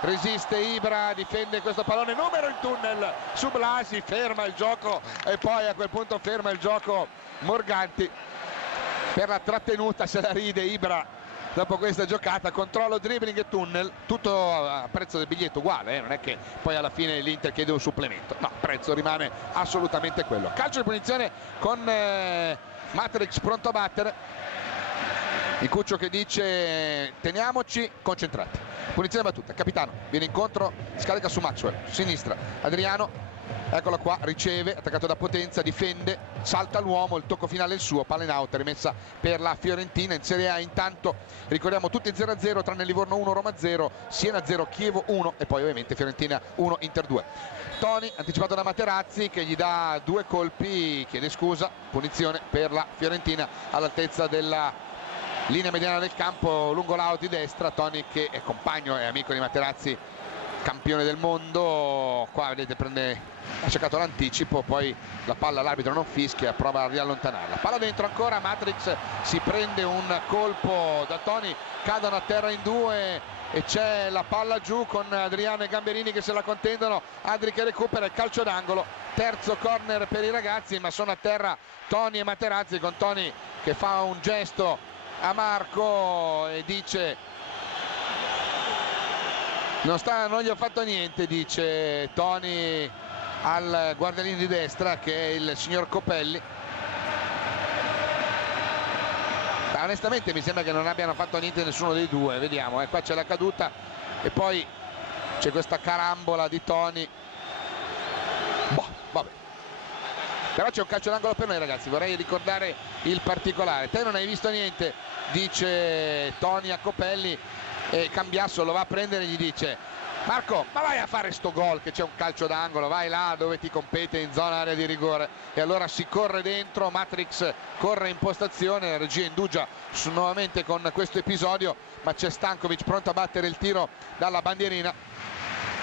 resiste Ibra, difende questo pallone, numero in tunnel su Blasi, ferma il gioco e poi a quel punto ferma il gioco Morganti, per la trattenuta se la ride Ibra dopo questa giocata, controllo, dribbling e tunnel, tutto a prezzo del biglietto uguale, non è che poi alla fine l'Inter chiede un supplemento, no, il prezzo rimane assolutamente quello. Calcio di punizione con Matrix pronto a battere, il Cuccio che dice teniamoci concentrati, punizione battuta, capitano viene incontro, scarica su Maxwell, sinistra Adriano, eccolo qua, riceve, attaccato da Potenza, difende, salta l'uomo, il tocco finale è il suo, palla in out, rimessa per la Fiorentina. In Serie A intanto ricordiamo tutti 0-0 tranne Livorno 1, Roma 0, Siena 0, Chievo 1 e poi ovviamente Fiorentina 1, Inter 2. Toni anticipato da Materazzi che gli dà 2 colpi, chiede scusa, punizione per la Fiorentina all'altezza della linea mediana del campo, lungo l'out di destra, Toni che è compagno e amico di Materazzi, campione del mondo, qua vedete ha cercato l'anticipo, poi la palla l'arbitro non fischia, prova a riallontanarla, palla dentro ancora, Matrix si prende un colpo da Toni, cadono a terra in due e c'è la palla giù con Adriano e Gamberini che se la contendono, Adri che recupera il calcio d'angolo, terzo corner per i ragazzi, ma sono a terra Toni e Materazzi, con Toni che fa un gesto a Marco e dice non gli ho fatto niente, dice Toni al guardialino di destra che è il signor Copelli. Onestamente mi sembra che non abbiano fatto niente nessuno dei due, vediamo, qua c'è la caduta e poi c'è questa carambola di Toni, vabbè. Però c'è un calcio d'angolo per noi ragazzi, vorrei ricordare il particolare, te non hai visto niente, dice Toni a Copelli, e Cambiasso lo va a prendere e gli dice Marco, ma vai a fare sto gol che c'è un calcio d'angolo, vai là dove ti compete in zona area di rigore. E allora si corre dentro, Matrix corre in postazione, la regia indugia nuovamente con questo episodio, ma c'è Stankovic pronto a battere il tiro dalla bandierina.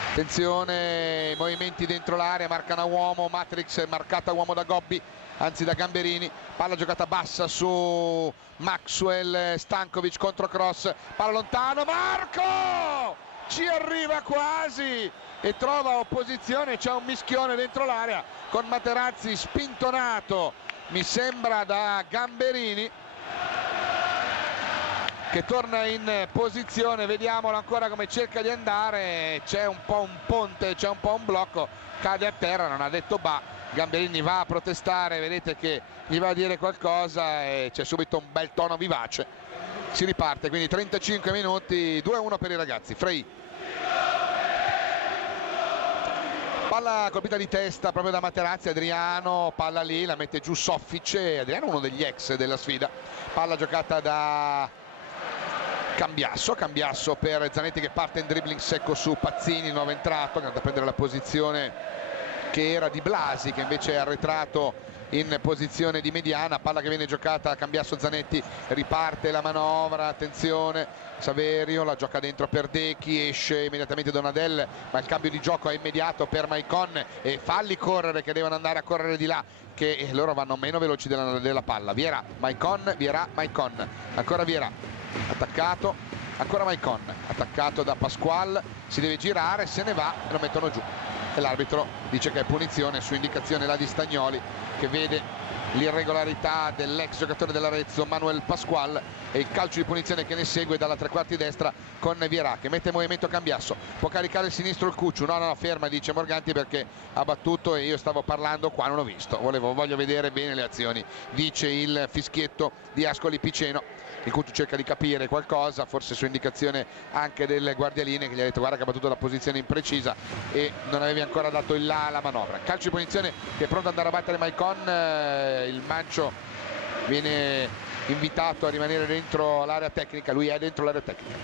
Attenzione, movimenti dentro l'area, marcano a uomo, Matrix marcata a uomo da Gobbi, anzi da Gamberini, palla giocata bassa su Maxwell, Stankovic contro cross, palla lontano, Marco! Ci arriva quasi e trova opposizione, c'è un mischione dentro l'area con Materazzi spintonato, mi sembra da Gamberini, che torna in posizione, vediamolo ancora come cerca di andare, c'è un po' un ponte, c'è un po' un blocco, cade a terra, non ha detto bah, Gamberini va a protestare, vedete che gli va a dire qualcosa e c'è subito un bel tono vivace, si riparte, quindi 35 minuti, 2-1 per i ragazzi. Frei, palla colpita di testa proprio da Materazzi, Adriano, palla lì, la mette giù Soffice, Adriano uno degli ex della sfida, palla giocata da Cambiasso per Zanetti che parte in dribbling secco su Pazzini, nuovo entrato, che è andato a prendere la posizione che era di Blasi, che invece è arretrato in posizione di mediana, palla che viene giocata a Cambiasso, Zanetti, riparte la manovra, attenzione, Saverio la gioca dentro per Dechi, esce immediatamente Donadel, ma il cambio di gioco è immediato per Maicon e falli correre che devono andare a correre di là, che loro vanno meno veloci della palla. Vierà, Maicon, ancora Vierà, attaccato, ancora Maicon, attaccato da Pasqual, si deve girare, se ne va e lo mettono giù e l'arbitro dice che è punizione su indicazione là di Stagnoli, che vede l'irregolarità dell'ex giocatore dell'Arezzo Manuel Pasqual e il calcio di punizione che ne segue dalla tre quarti destra con Vierà che mette in movimento Cambiasso, può caricare il sinistro il Cucciu, no ferma, dice Morganti, perché ha battuto e io stavo parlando qua, non ho visto, voglio vedere bene le azioni, dice il fischietto di Ascoli Piceno. Il Cucciu cerca di capire qualcosa, forse su indicazione anche del guardialine che gli ha detto guarda che ha battuto da posizione imprecisa e non avevi ancora dato il là alla manovra. Calcio di punizione che è pronto ad andare a battere Maicon, il Mancio viene invitato a rimanere dentro l'area tecnica, lui è dentro l'area tecnica.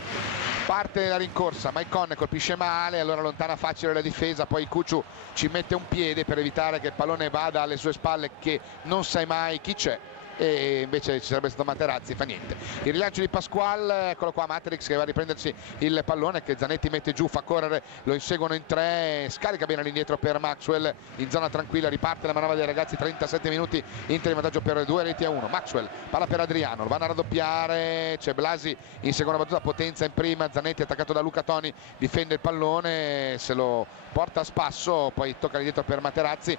Parte la rincorsa, Maicon colpisce male, allora allontana facile la difesa, poi il Cucciu ci mette un piede per evitare che il pallone vada alle sue spalle, che non sai mai chi c'è, e invece ci sarebbe stato Materazzi, fa niente. Il rilancio di Pasqual, eccolo qua Matrix che va a riprendersi il pallone che Zanetti mette giù, fa correre, lo inseguono in tre, scarica bene all'indietro per Maxwell in zona tranquilla, riparte la manovra dei ragazzi, 37 minuti, Inter in vantaggio per 2-1. Maxwell, palla per Adriano, lo vanno a raddoppiare, c'è Blasi in seconda battuta, Potenza in prima, Zanetti attaccato da Luca Toni, difende il pallone, se lo porta a spasso, poi tocca dietro per Materazzi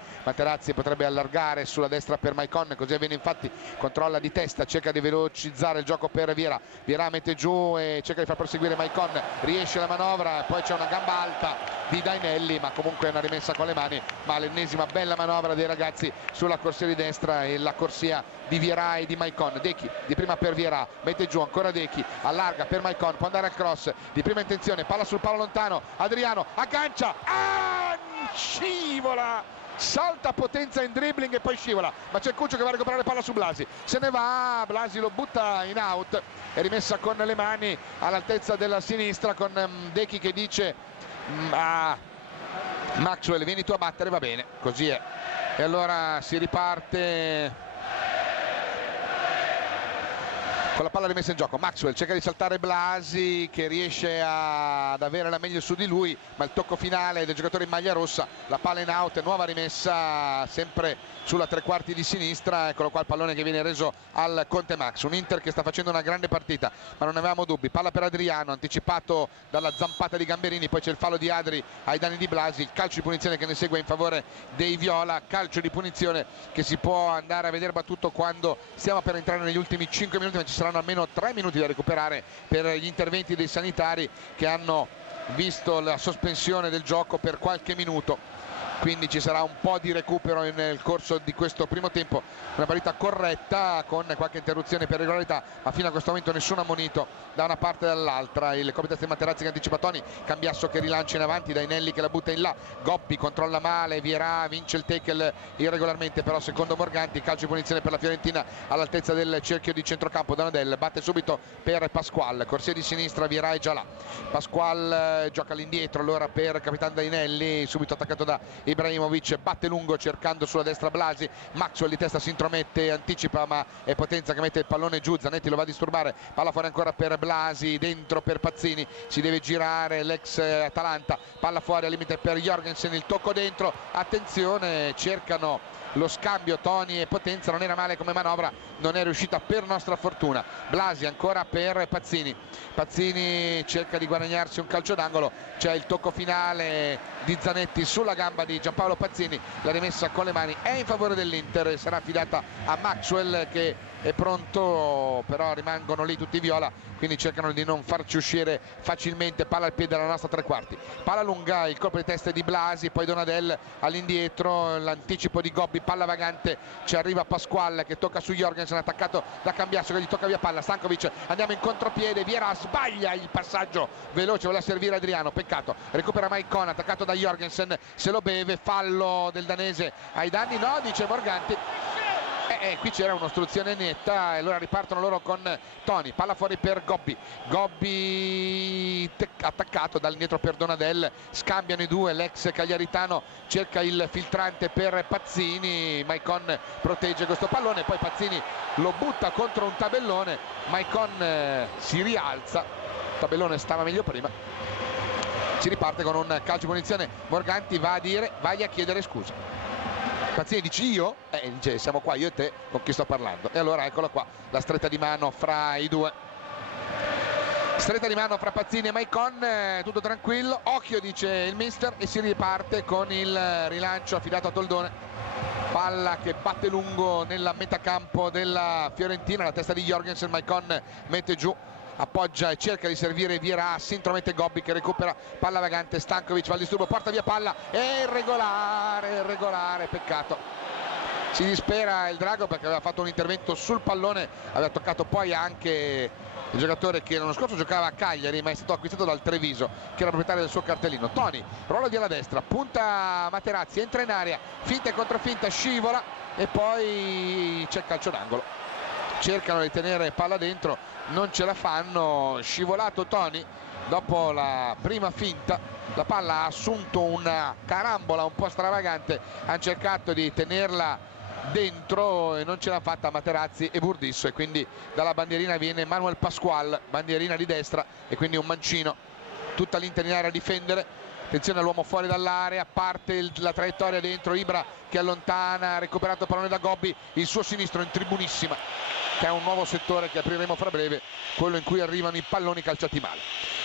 potrebbe allargare sulla destra per Maicon, così avviene infatti, controlla di testa, cerca di velocizzare il gioco per Vierà mette giù e cerca di far proseguire Maicon, riesce la manovra, poi c'è una gamba alta di Dainelli, ma comunque è una rimessa con le mani, ma l'ennesima bella manovra dei ragazzi sulla corsia di destra e la corsia di Vierà e di Maicon. Dechi di prima per Vierà, mette giù ancora Dechi, allarga per Maicon, può andare al cross di prima intenzione, palla sul palo lontano, Adriano aggancia, scivola, salta Potenza in dribbling e poi scivola, ma c'è il Cucciu che va a recuperare palla su Blasi, se ne va, Blasi lo butta in out, è rimessa con le mani all'altezza della sinistra con Dechi che dice a Maxwell vieni tu a battere, va bene, così è, e allora si riparte con la palla rimessa in gioco. Maxwell cerca di saltare Blasi che riesce ad avere la meglio su di lui, ma il tocco finale del giocatore in maglia rossa, la palla in out, nuova rimessa sempre sulla tre quarti di sinistra, eccolo qua il pallone che viene reso al Conte Max, un Inter che sta facendo una grande partita, ma non avevamo dubbi, palla per Adriano, anticipato dalla zampata di Gamberini, poi c'è il fallo di Adri ai danni di Blasi, il calcio di punizione che ne segue in favore dei Viola, calcio di punizione che si può andare a vedere battuto quando stiamo per entrare negli ultimi 5 minuti, ma ci saranno almeno 3 minuti da recuperare per gli interventi dei sanitari che hanno visto la sospensione del gioco per qualche minuto. quindi ci sarà un po' di recupero nel corso di questo primo tempo. Una partita corretta con qualche interruzione per regolarità, ma fino a questo momento nessun ammonito da una parte e dall'altra. Il Comitas di Materazzi che anticipa Toni, Cambiasso che rilancia in avanti, Dainelli che la butta in là, Gobbi controlla male, Vierà vince il tackle irregolarmente, però secondo Morganti calcio di punizione per la Fiorentina all'altezza del cerchio di centrocampo. Donadel batte subito per Pasqual, corsia di sinistra, Vierà è già là, Pasqual gioca all'indietro allora per Capitan Dainelli, subito attaccato da Ibrahimovic, batte lungo cercando sulla destra Blasi, Maxwell di testa si intromette, anticipa ma è Potenza che mette il pallone giù, Zanetti lo va a disturbare, palla fuori ancora per Blasi, dentro per Pazzini, si deve girare l'ex Atalanta, palla fuori al limite per Jorgensen, il tocco dentro, attenzione, cercano lo scambio Toni e Potenza, non era male come manovra, non è riuscita per nostra fortuna. Blasi ancora per Pazzini, Pazzini cerca di guadagnarsi un calcio d'angolo, c'è il tocco finale di Zanetti sulla gamba di Giampaolo Pazzini, la rimessa con le mani è in favore dell'Inter, sarà affidata a Maxwell che è pronto, però rimangono lì tutti viola, quindi cercano di non farci uscire facilmente. Palla al piede della nostra tre quarti, palla lunga, il colpo di testa di Blasi, poi Donadel all'indietro, l'anticipo di Gobbi, palla vagante, ci arriva Pasquale che tocca su Jorgensen, attaccato da Cambiasso che gli tocca via palla, Stankovic, andiamo in contropiede, Vierà sbaglia il passaggio veloce, voleva servire Adriano, peccato, recupera Maicon attaccato da Jorgensen, se lo beve, fallo del danese ai danni, no, dice Morganti. Qui c'era un'ostruzione netta e allora ripartono loro con Toni, palla fuori per Gobbi, Gobbi attaccato dall'indietro per Donadel, scambiano i due, l'ex cagliaritano cerca il filtrante per Pazzini, Maicon protegge questo pallone, poi Pazzini lo butta contro un tabellone, Maicon si rialza, il tabellone stava meglio prima, si riparte con un calcio di punizione. Morganti va a dire vai a chiedere scusa. Pazzini dice io? Dice siamo qua io e te, con chi sto parlando? E allora eccola qua, la stretta di mano fra i due. Stretta di mano fra Pazzini e Maicon, tutto tranquillo, occhio dice il mister e si riparte con il rilancio affidato a Toldone. Palla che batte lungo nella metacampo della Fiorentina, la testa di Jorgensen, Maicon mette giù, appoggia e cerca di servire Vierà, si intromette Gobbi che recupera palla vagante, Stankovic va al disturbo, porta via palla, è irregolare, peccato. Si dispera il Drago perché aveva fatto un intervento sul pallone, aveva toccato poi anche il giocatore che l'anno scorso giocava a Cagliari ma è stato acquistato dal Treviso, che era proprietario del suo cartellino. Toni, rolla di alla destra, punta Materazzi, entra in area, finta e controfinta, scivola e poi c'è calcio d'angolo. Cercano di tenere palla dentro, non ce la fanno, scivolato Toni dopo la prima finta, la palla ha assunto una carambola un po' stravagante, hanno cercato di tenerla dentro e non ce l'ha fatta Materazzi e Burdisso, e quindi dalla bandierina viene Manuel Pasqual, bandierina di destra e quindi un mancino, tutta l'Inter in area a difendere. Attenzione all'uomo fuori dall'area, parte la traiettoria dentro, Ibra che allontana, ha recuperato il pallone da Gobbi, il suo sinistro in tribunissima, che è un nuovo settore che apriremo fra breve, quello in cui arrivano i palloni calciati male.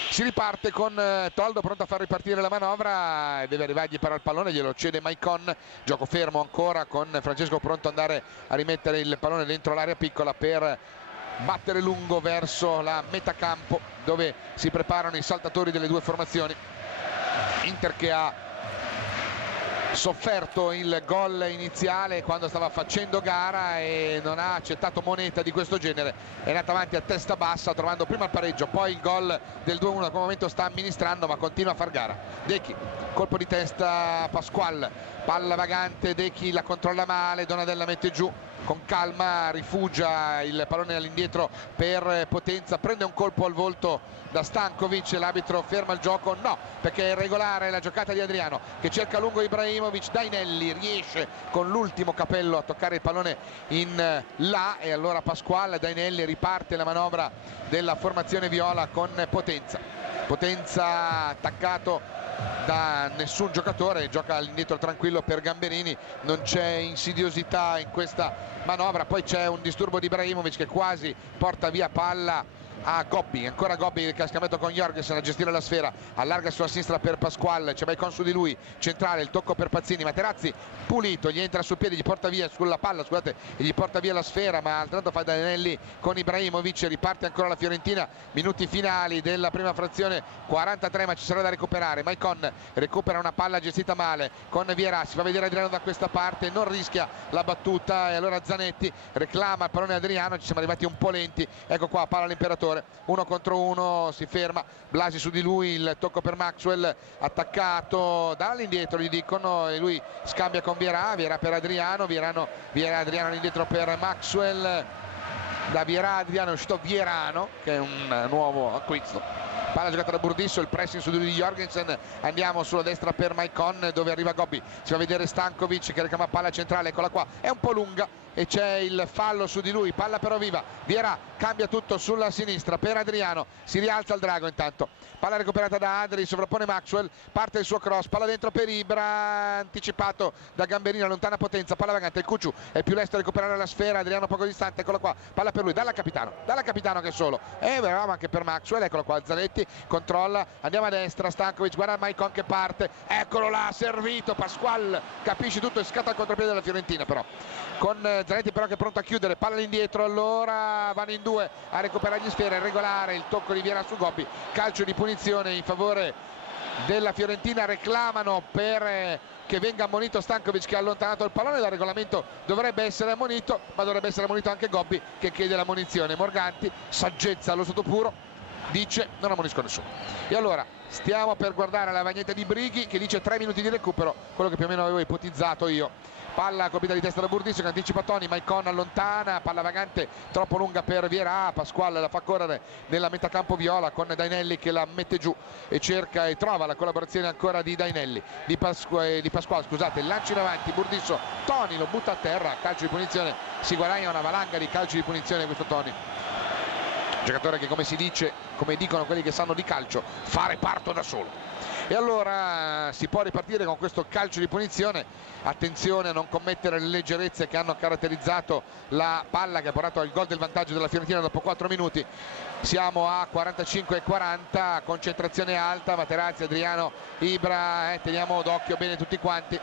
Si riparte con Toldo pronto a far ripartire la manovra, deve arrivargli però il pallone, glielo cede Maicon, gioco fermo ancora con Francesco pronto ad andare a rimettere il pallone dentro l'area piccola per battere lungo verso la metacampo dove si preparano i saltatori delle due formazioni. Inter che ha sofferto il gol iniziale quando stava facendo gara e non ha accettato moneta di questo genere, è andata avanti a testa bassa trovando prima il pareggio, poi il gol del 2-1, al momento sta amministrando ma continua a far gara. Dechi, colpo di testa Pasqual, palla vagante, Dechi la controlla male, Donadella mette giù, con calma rifugia il pallone all'indietro per Potenza, prende un colpo al volto da Stankovic, l'arbitro ferma il gioco, no, perché è irregolare la giocata di Adriano che cerca lungo Ibrahimovic, Dainelli riesce con l'ultimo capello a toccare il pallone in là e allora Pasquale, Dainelli riparte la manovra della formazione viola con Potenza attaccato da nessun giocatore, gioca all'indietro tranquillo per Gamberini, non c'è insidiosità in questa manovra, poi c'è un disturbo di Ibrahimovic che quasi porta via palla a Gobbi, ancora Gobbi che ha scambiato con Jorgensen a gestire la sfera, allarga sulla sinistra per Pasquale, c'è Maicon su di lui, centrale, il tocco per Pazzini, Materazzi pulito, gli entra sul piede, gli porta via sulla palla, scusate, e gli porta via la sfera, ma altrettanto fa Dainelli con Ibrahimovic, riparte ancora la Fiorentina, minuti finali della prima frazione, 43, ma ci sarà da recuperare. Maicon recupera una palla gestita male con Vieira, si fa vedere Adriano da questa parte, non rischia la battuta e allora Zanetti reclama il pallone Adriano, ci siamo arrivati un po' lenti, ecco qua palla all'Imperatore, 1 contro 1, si ferma Blasi su di lui, il tocco per Maxwell, attaccato dall'indietro gli dicono, e lui scambia con Vieira, Vieira per Adriano, Vieira Adriano all'indietro per Maxwell, da Vieira Adriano è uscito Vierano che è un nuovo acquisto. Palla giocata da Burdisso, il pressing su di Jorgensen, andiamo sulla destra per Maicon dove arriva Gobbi, si va a vedere Stankovic che reclama palla centrale, eccola qua, è un po' lunga e c'è il fallo su di lui, palla però viva, Vieira cambia tutto sulla sinistra per Adriano, si rialza il drago intanto, palla recuperata da Adri, sovrappone Maxwell, parte il suo cross, palla dentro per Ibra, anticipato da Gamberini, lontana potenza, palla vagante, il Cucciu è più lesto a recuperare la sfera, Adriano poco distante, eccola qua, palla per lui, dalla capitano che è solo, e ma anche per Maxwell, eccolo qua, Zanetti controlla, andiamo a destra, Stankovic, guarda Maicon che parte, eccolo là, servito, Pasquale capisce tutto e scatta al contropiede della Fiorentina però, con Zanetti però che è pronto a chiudere, palla all'indietro, allora vanno in due a recuperare gli sfere, regolare il tocco di Vieira su Gobbi, calcio di punizione in favore della Fiorentina, reclamano per che venga ammonito Stankovic che ha allontanato il pallone, dal regolamento dovrebbe essere ammonito, ma dovrebbe essere ammonito anche Gobbi che chiede l'ammonizione. Morganti, saggezza allo stato puro, dice non ammonisco nessuno. E allora stiamo per guardare la lavagnetta di Brighi che dice 3 minuti di recupero, quello che più o meno avevo ipotizzato io. Palla colpita di testa da Burdisso che anticipa Toni, Maicon allontana, palla vagante troppo lunga per Vieira, Pasquale la fa correre nella metacampo viola con Dainelli che la mette giù e cerca e trova la collaborazione ancora di Dainelli, di Pasquale, scusate, lancio in avanti, Burdisso, Toni lo butta a terra, calcio di punizione, si guadagna una valanga di calci di punizione questo Toni. Giocatore che come si dice, come dicono quelli che sanno di calcio, fa reparto da solo. E allora si può ripartire con questo calcio di punizione, attenzione a non commettere le leggerezze che hanno caratterizzato la palla che ha portato al gol del vantaggio della Fiorentina dopo 4 minuti. Siamo a 45-40, concentrazione alta, Materazzi, Adriano, Ibra, teniamo d'occhio bene tutti quanti.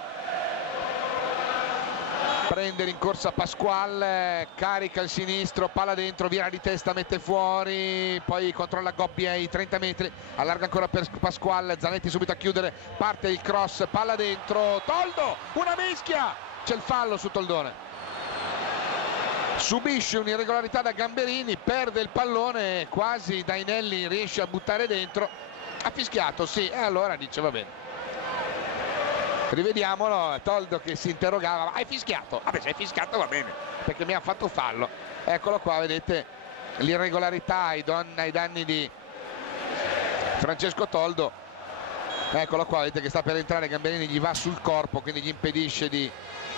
Prende rincorsa Pasquale, carica il sinistro, palla dentro, Vieira di testa, mette fuori, poi controlla Gobbi ai 30 metri, allarga ancora per Pasquale, Zanetti subito a chiudere, parte il cross, palla dentro, Toldo, una mischia, c'è il fallo su Toldone, subisce un'irregolarità da Gamberini, perde il pallone, quasi Dainelli riesce a buttare dentro, ha fischiato, sì, e allora dice va bene. Rivediamolo, Toldo che si interrogava, ma hai fischiato? Vabbè, se hai fischiato va bene, perché mi ha fatto fallo. Eccolo qua, vedete l'irregolarità ai danni di Francesco Toldo. Eccolo qua, vedete che sta per entrare, Gamberini gli va sul corpo, quindi gli impedisce di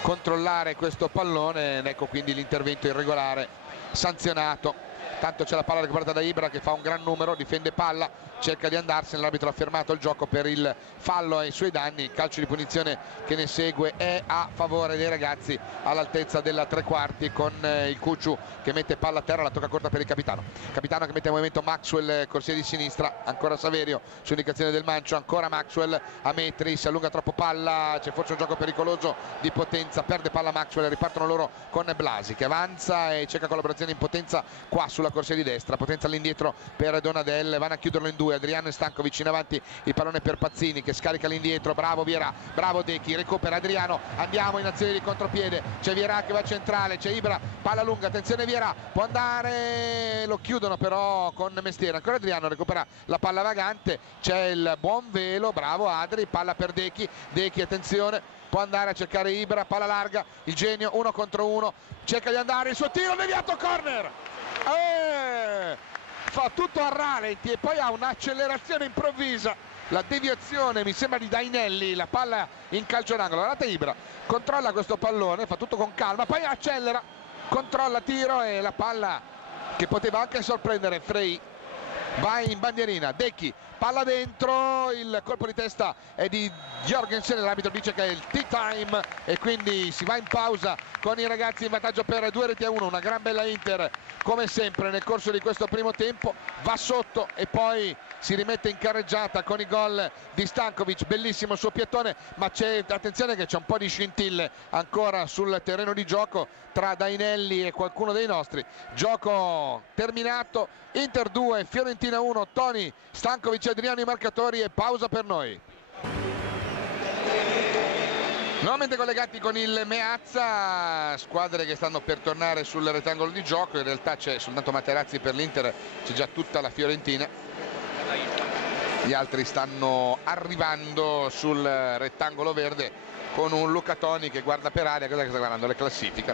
controllare questo pallone. Ecco quindi l'intervento irregolare sanzionato. Tanto c'è la palla recuperata da Ibra che fa un gran numero, difende palla, cerca di andarsene, l'arbitro ha fermato il gioco per il fallo ai suoi danni, il calcio di punizione che ne segue è a favore dei ragazzi all'altezza della tre quarti con il Cucciu che mette palla a terra, la tocca corta per il capitano che mette in movimento Maxwell, corsia di sinistra, ancora Saverio su indicazione del Mancio, ancora Maxwell a metri, si allunga troppo palla, c'è forse un gioco pericoloso di Potenza, perde palla Maxwell, ripartono loro con Blasi che avanza e cerca collaborazione in Potenza qua sulla corsia di destra, Potenza all'indietro per Donadel, vanno a chiuderlo in due, Adriano e Stankovic in avanti, il pallone per Pazzini che scarica all'indietro, bravo Vieira, bravo Dechi, recupera Adriano, andiamo in azione di contropiede, c'è Vieira che va centrale, c'è Ibra, palla lunga, attenzione Vieira, può andare, lo chiudono però con mestiere, ancora Adriano recupera la palla vagante, c'è il buon velo, bravo Adri, palla per Dechi, attenzione, può andare a cercare Ibra, palla larga, il genio 1 contro 1, cerca di andare, il suo tiro deviato, corner, fa tutto a rallenti e poi ha un'accelerazione improvvisa, la deviazione mi sembra di Dainelli, la palla in calcio d'angolo, guardate Ibra, controlla questo pallone, fa tutto con calma, poi accelera, controlla tiro e la palla che poteva anche sorprendere Frey va in bandierina. Decchi, palla dentro, il colpo di testa è di Jorgensen, l'arbitro dice che è il tea time e quindi si va in pausa con i ragazzi in vantaggio per 2-1. Una gran bella Inter come sempre nel corso di questo primo tempo, va sotto e poi si rimette in carreggiata con i gol di Stankovic. Bellissimo il suo piattone, ma c'è attenzione che c'è un po' di scintille ancora sul terreno di gioco tra Dainelli e qualcuno dei nostri. Gioco terminato, Inter 2 Fiorentina 1, Toni, Stankovic e Adriano i marcatori e pausa per noi. Nuovamente collegati con il Meazza, squadre che stanno per tornare sul rettangolo di gioco. In realtà c'è soltanto Materazzi per l'Inter, c'è già tutta la Fiorentina, gli altri stanno arrivando sul rettangolo verde con un Luca Toni che guarda per aria. Cosa che sta guardando? La classifica.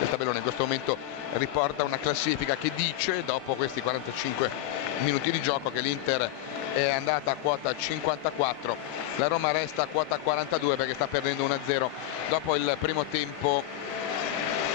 Il tabellone in questo momento riporta una classifica che dice, dopo questi 45 minuti di gioco, che l'Inter è andata a quota 54, la Roma resta a quota 42 perché sta perdendo 1-0 dopo il primo tempo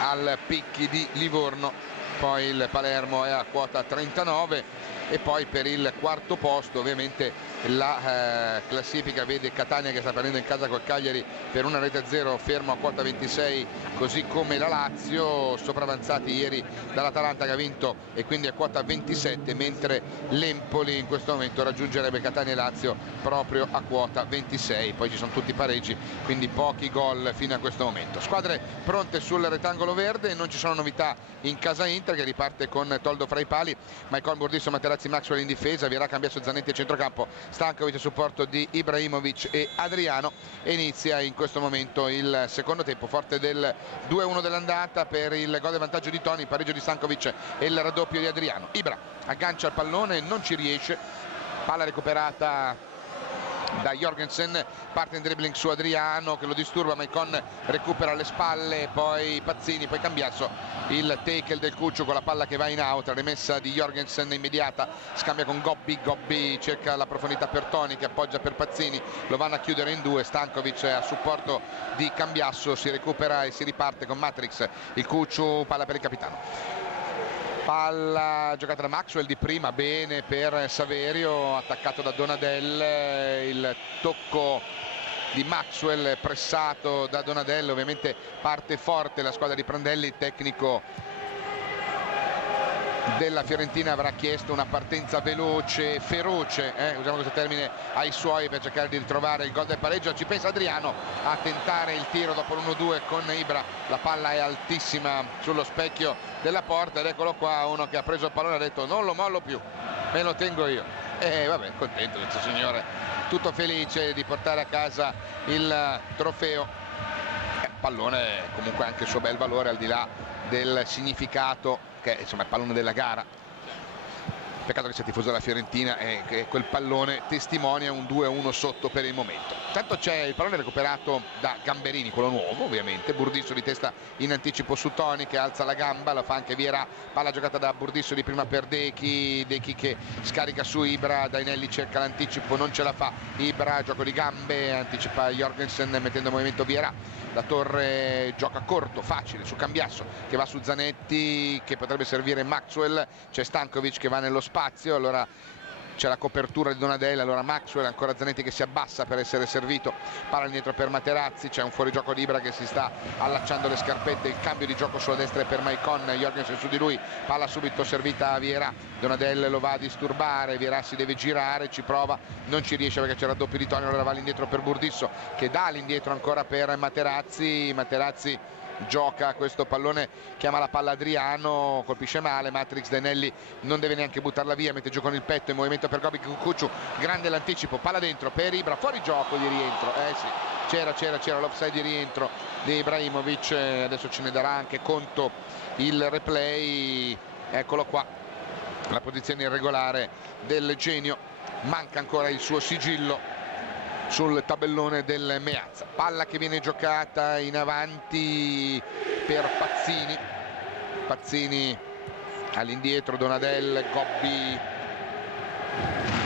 al Picchi di Livorno. Poi il Palermo è a quota 39 e poi per il quarto posto ovviamente la classifica vede Catania che sta perdendo in casa col Cagliari per 1-0, fermo a quota 26, così come la Lazio, sopravanzati ieri dall'Atalanta che ha vinto e quindi a quota 27, mentre l'Empoli in questo momento raggiungerebbe Catania e Lazio proprio a quota 26. Poi ci sono tutti i pareggi, quindi pochi gol fino a questo momento. Squadre pronte sul rettangolo verde, non ci sono novità in casa Inter che riparte con Toldo fra i pali, Maicon, Burdisso, Materazzi, Maxwell in difesa, Vierà, Cambiasso, Zanetti a centrocampo, Stankovic a supporto di Ibrahimovic e Adriano, e inizia in questo momento il secondo tempo, forte del 2-1 dell'andata per il gol del vantaggio di Toni, pareggio di Stankovic e il raddoppio di Adriano. Ibra aggancia il pallone, non ci riesce, palla recuperata da Jorgensen, parte in dribbling su Adriano che lo disturba, Maicon recupera alle spalle, poi Pazzini, poi Cambiasso, il tackle del Cuccio con la palla che va in out, rimessa di Jorgensen immediata, scambia con Gobbi, Gobbi cerca la profondità per Toni che appoggia per Pazzini, lo vanno a chiudere in due, Stankovic a supporto di Cambiasso, si recupera e si riparte con Matrix, il Cuccio, palla per il capitano. Palla giocata da Maxwell di prima, bene per Saverio, attaccato da Donadel, il tocco di Maxwell pressato da Donadel, ovviamente parte forte la squadra di Prandelli, tecnico della Fiorentina avrà chiesto una partenza veloce, feroce, usiamo questo termine, ai suoi per cercare di ritrovare il gol del pareggio. Ci pensa Adriano a tentare il tiro dopo l'1-2 con Ibra, la palla è altissima sullo specchio della porta ed eccolo qua uno che ha preso il pallone e ha detto non lo mollo più, me lo tengo io. E vabbè, contento questo signore, tutto felice di portare a casa il trofeo. Pallone comunque anche il suo bel valore al di là del significato che insomma è il pallone della gara. Peccato che sia tifoso della Fiorentina e che quel pallone testimonia un 2-1 sotto per il momento. Tanto c'è il pallone recuperato da Gamberini, quello nuovo ovviamente, Burdisso di testa in anticipo su Toni che alza la gamba, la fa anche Vierà, palla giocata da Burdisso di prima per Decchi, Decchi che scarica su Ibra, Dainelli cerca l'anticipo, non ce la fa, Ibra gioco di gambe, anticipa Jorgensen mettendo in movimento Vierà, la Torre gioca corto, facile su Cambiasso che va su Zanetti che potrebbe servire Maxwell, c'è Stankovic che va nello spazio, allora c'è la copertura di Donadella, allora Maxwell, ancora Zanetti che si abbassa per essere servito, palla indietro per Materazzi, c'è un fuorigioco di Ibra che si sta allacciando le scarpette, il cambio di gioco sulla destra è per Maicon, Jorgensen su di lui, palla subito servita a Vierà, Donadella lo va a disturbare, Vierà si deve girare, ci prova, non ci riesce perché c'è il raddoppio di Toni, allora va all'indietro per Burdisso che dà all'indietro ancora per Materazzi, Materazzi gioca questo pallone, chiama la palla Adriano, colpisce male, Matrix, Dainelli non deve neanche buttarla via, mette giù con il petto in movimento per Gobi Cucciu, grande l'anticipo, palla dentro per Ibra, fuori gioco di rientro, sì, c'era l'offside di rientro di Ibrahimovic, adesso ce ne darà anche conto il replay, eccolo qua, la posizione irregolare del genio, manca ancora il suo sigillo sul tabellone del Meazza, palla che viene giocata in avanti per Pazzini, Pazzini all'indietro, Donadel, Gobbi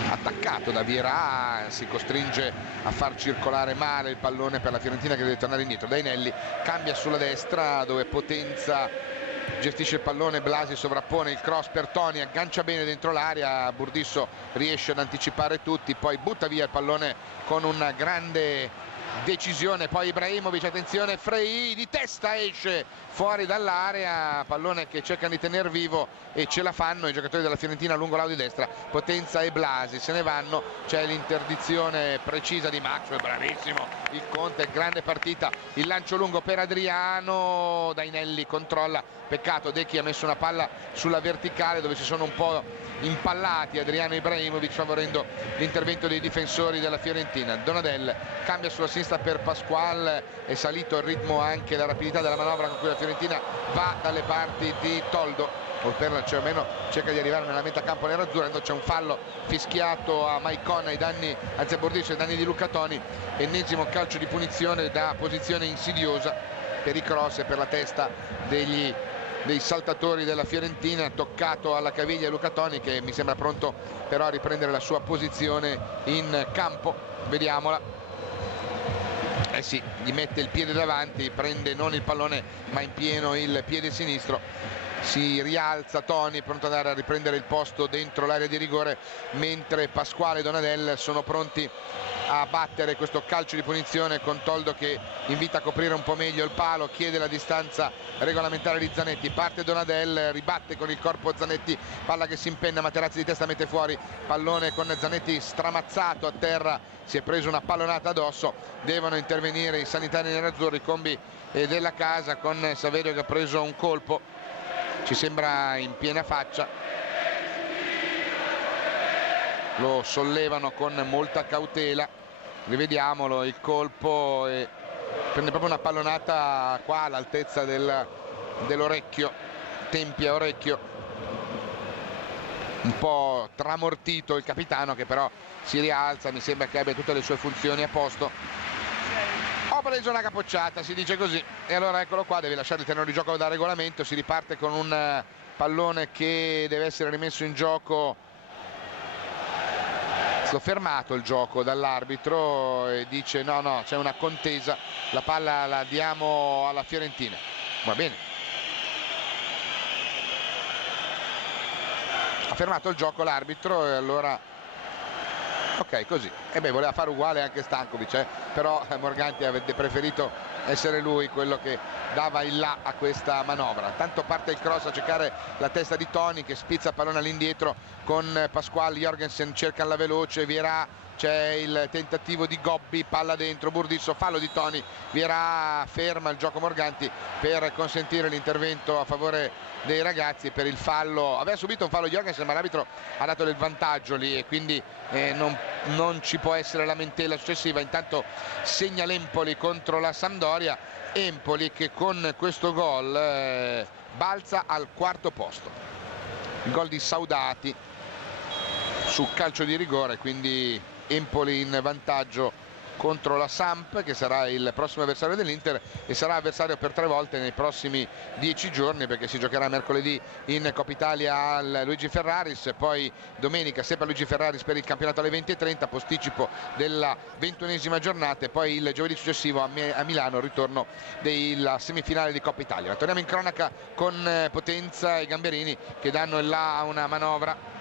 attaccato da Vierà, si costringe a far circolare male il pallone per la Fiorentina che deve tornare indietro, Dainelli cambia sulla destra dove Potenza gestisce il pallone, Blasi sovrappone il cross per Toni, aggancia bene dentro l'area, Burdisso riesce ad anticipare tutti, poi butta via il pallone con una grande decisione, poi Ibrahimovic, attenzione, Frey di testa esce fuori dall'area, pallone che cercano di tenere vivo e ce la fanno i giocatori della Fiorentina lungo lato di destra, Potenza e Blasi se ne vanno, c'è l'interdizione precisa di Maxwell, bravissimo il Conte, grande partita, il lancio lungo per Adriano, Dainelli controlla, peccato Decchi ha messo una palla sulla verticale dove si sono un po' impallati Adriano e Ibrahimovic, favorendo l'intervento dei difensori della Fiorentina. Donadel cambia sulla sinistra per Pasqual, è salito il ritmo anche la rapidità della manovra con cui la Fiorentina va dalle parti di Toldo, o per cioè almeno cerca di arrivare nella metà campo nerazzurra. C'è un fallo fischiato a Maicon ai danni, anzi a Burdisso ai danni di Luca Toni, ennesimo calcio di punizione da posizione insidiosa per i cross e per la testa dei saltatori della Fiorentina, toccato alla caviglia Luca Toni, che mi sembra pronto però a riprendere la sua posizione in campo. Vediamola. Eh sì, gli mette il piede davanti, prende non il pallone ma in pieno il piede sinistro, si rialza Toni pronto ad andare a riprendere il posto dentro l'area di rigore, mentre Pasquale e Donadel sono pronti a battere questo calcio di punizione con Toldo che invita a coprire un po' meglio il palo, chiede la distanza regolamentare di Zanetti, parte Donadel, ribatte con il corpo Zanetti, palla che si impenna, Materazzi di testa mette fuori, pallone con Zanetti stramazzato a terra, si è preso una pallonata addosso, devono intervenire i sanitari nerazzurri, Combi e Della Casa, con Saverio che ha preso un colpo, ci sembra in piena faccia, lo sollevano con molta cautela, rivediamolo il colpo, e prende proprio una pallonata qua all'altezza dell'orecchio, tempia orecchio, un po' tramortito il capitano che però si rialza, mi sembra che abbia tutte le sue funzioni a posto. Ho preso una capocciata, si dice così, e allora eccolo qua, deve lasciare il terreno di gioco da regolamento, si riparte con un pallone che deve essere rimesso in gioco. L'ho fermato il gioco dall'arbitro e dice no, c'è una contesa, la palla la diamo alla Fiorentina. Va bene, ha fermato il gioco l'arbitro e allora ok, così, e beh, voleva fare uguale anche Stankovic, però Morganti avrebbe preferito essere lui quello che dava il là a questa manovra. Tanto parte il cross a cercare la testa di Toni che spizza il pallone all'indietro con Pasquale, Jorgensen cerca la veloce, Vierà, c'è il tentativo di Gobbi, palla dentro, Burdisso, fallo di Toni, Vierà ferma il gioco Morganti per consentire l'intervento a favore dei ragazzi per il fallo. Aveva subito un fallo Jorgensen ma l'arbitro ha dato del vantaggio lì e quindi non ci può essere lamentela successiva. Intanto segna l'Empoli contro la Sampdoria, Empoli che con questo gol balza al quarto posto, il gol di Saudati su calcio di rigore, quindi Empoli in vantaggio contro la Samp, che sarà il prossimo avversario dell'Inter e sarà avversario per 3 volte nei prossimi 10 giorni, perché si giocherà mercoledì in Coppa Italia al Luigi Ferraris, poi domenica sempre a Luigi Ferraris per il campionato alle 20:30, posticipo della 21esima giornata, e poi il giovedì successivo a Milano ritorno della semifinale di Coppa Italia. Torniamo in cronaca con Potenza e Gamberini che danno il là a una manovra.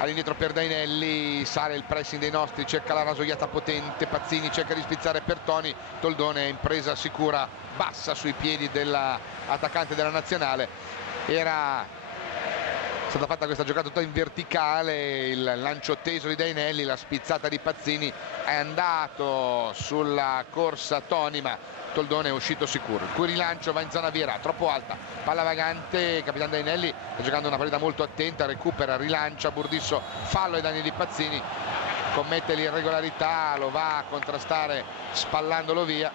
All'indietro per Dainelli, sale il pressing dei nostri, cerca la rasoiata potente, Pazzini cerca di spizzare per Toni, Toldone è in presa sicura bassa sui piedi dell'attaccante della nazionale. Era stata fatta questa giocata tutta in verticale, il lancio teso di Dainelli, la spizzata di Pazzini, è andato sulla corsa Toni ma Toldone è uscito sicuro. Il cui rilancio va in zona Vierà, troppo alta, palla vagante, capitano Dainelli sta giocando una partita molto attenta, recupera, rilancia, Burdisso, fallo ai danni di Pazzini, commette l'irregolarità, lo va a contrastare spallandolo via.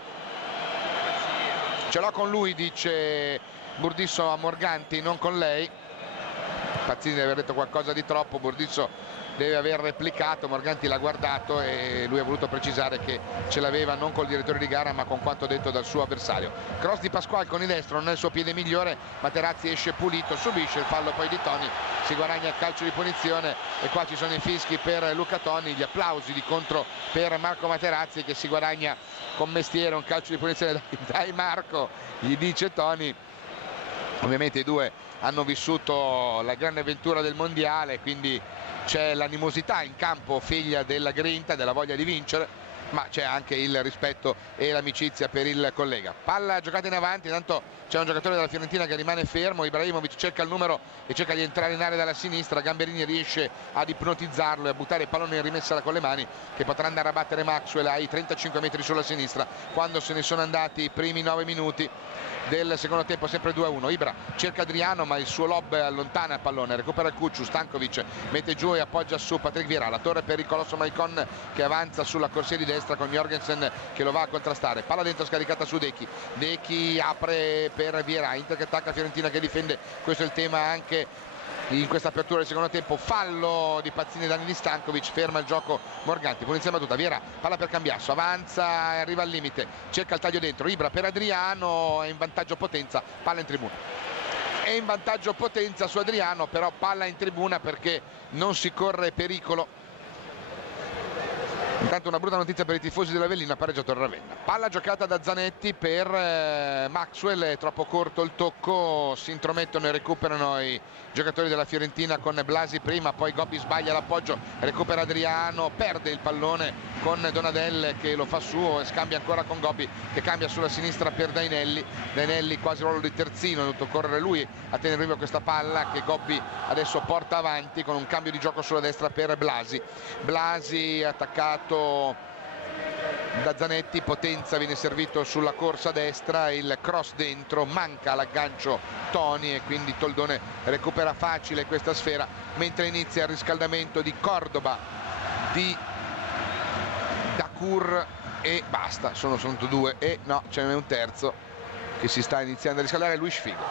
Ce l'ho con lui, dice Burdisso a Morganti, non con lei. Pazzini deve aver detto qualcosa di troppo, Burdisso deve aver replicato, Morganti l'ha guardato e lui ha voluto precisare che ce l'aveva non col direttore di gara ma con quanto detto dal suo avversario. Cross di Pasquale con il destro, non è il suo piede migliore, Materazzi esce pulito, subisce il fallo poi di Toni, si guadagna il calcio di punizione e qua ci sono i fischi per Luca Toni, gli applausi di contro per Marco Materazzi che si guadagna con mestiere un calcio di punizione. Dai Marco, gli dice Toni. Ovviamente i due hanno vissuto la grande avventura del mondiale, quindi c'è l'animosità in campo, figlia della grinta, della voglia di vincere, ma c'è anche il rispetto e l'amicizia per il collega. Palla giocata in avanti, intanto c'è un giocatore della Fiorentina che rimane fermo, Ibrahimovic cerca il numero e cerca di entrare in area dalla sinistra, Gamberini riesce ad ipnotizzarlo e a buttare il pallone in rimessa con le mani, che potrà andare a battere Maxwell ai 35 metri sulla sinistra, quando se ne sono andati i primi 9 minuti del secondo tempo, sempre 2-1. Ibra cerca Adriano, ma il suo lob allontana il pallone, recupera il Cucciu, Stankovic mette giù e appoggia su Patrick Vieira, la torre per il colosso Maicon che avanza sulla corsia di destra con Jorgensen che lo va a contrastare, palla dentro scaricata su Dechi apre per Vieira, Inter che attacca, Fiorentina che difende, questo è il tema anche in questa apertura del secondo tempo. Fallo di Pazzini, danni di Stankovic, ferma il gioco Morganti, punizione battuta, Vieira, palla per Cambiasso, avanza e arriva al limite, cerca il taglio dentro, Ibra per Adriano, è in vantaggio Potenza, palla in tribuna, è in vantaggio Potenza su Adriano, però palla in tribuna perché non si corre pericolo. Intanto una brutta notizia per i tifosi dell'Avellino, ha pareggiato il Ravenna. Palla giocata da Zanetti per Maxwell, è troppo corto il tocco, si intromettono e recuperano i giocatori della Fiorentina con Blasi prima, poi Gobbi sbaglia l'appoggio, recupera Adriano, perde il pallone con Donadel che lo fa suo e scambia ancora con Gobbi che cambia sulla sinistra per Dainelli, quasi ruolo di terzino, ha dovuto correre lui a tenere viva questa palla che Gobbi adesso porta avanti con un cambio di gioco sulla destra per Blasi attaccato da Zanetti, Potenza viene servito sulla corsa destra, il cross dentro, manca l'aggancio Toni e quindi Toldone recupera facile questa sfera, mentre inizia il riscaldamento di Cordoba, di Dacour e basta, sono due e no, ce n'è un terzo che si sta iniziando a riscaldare, Luis Figo.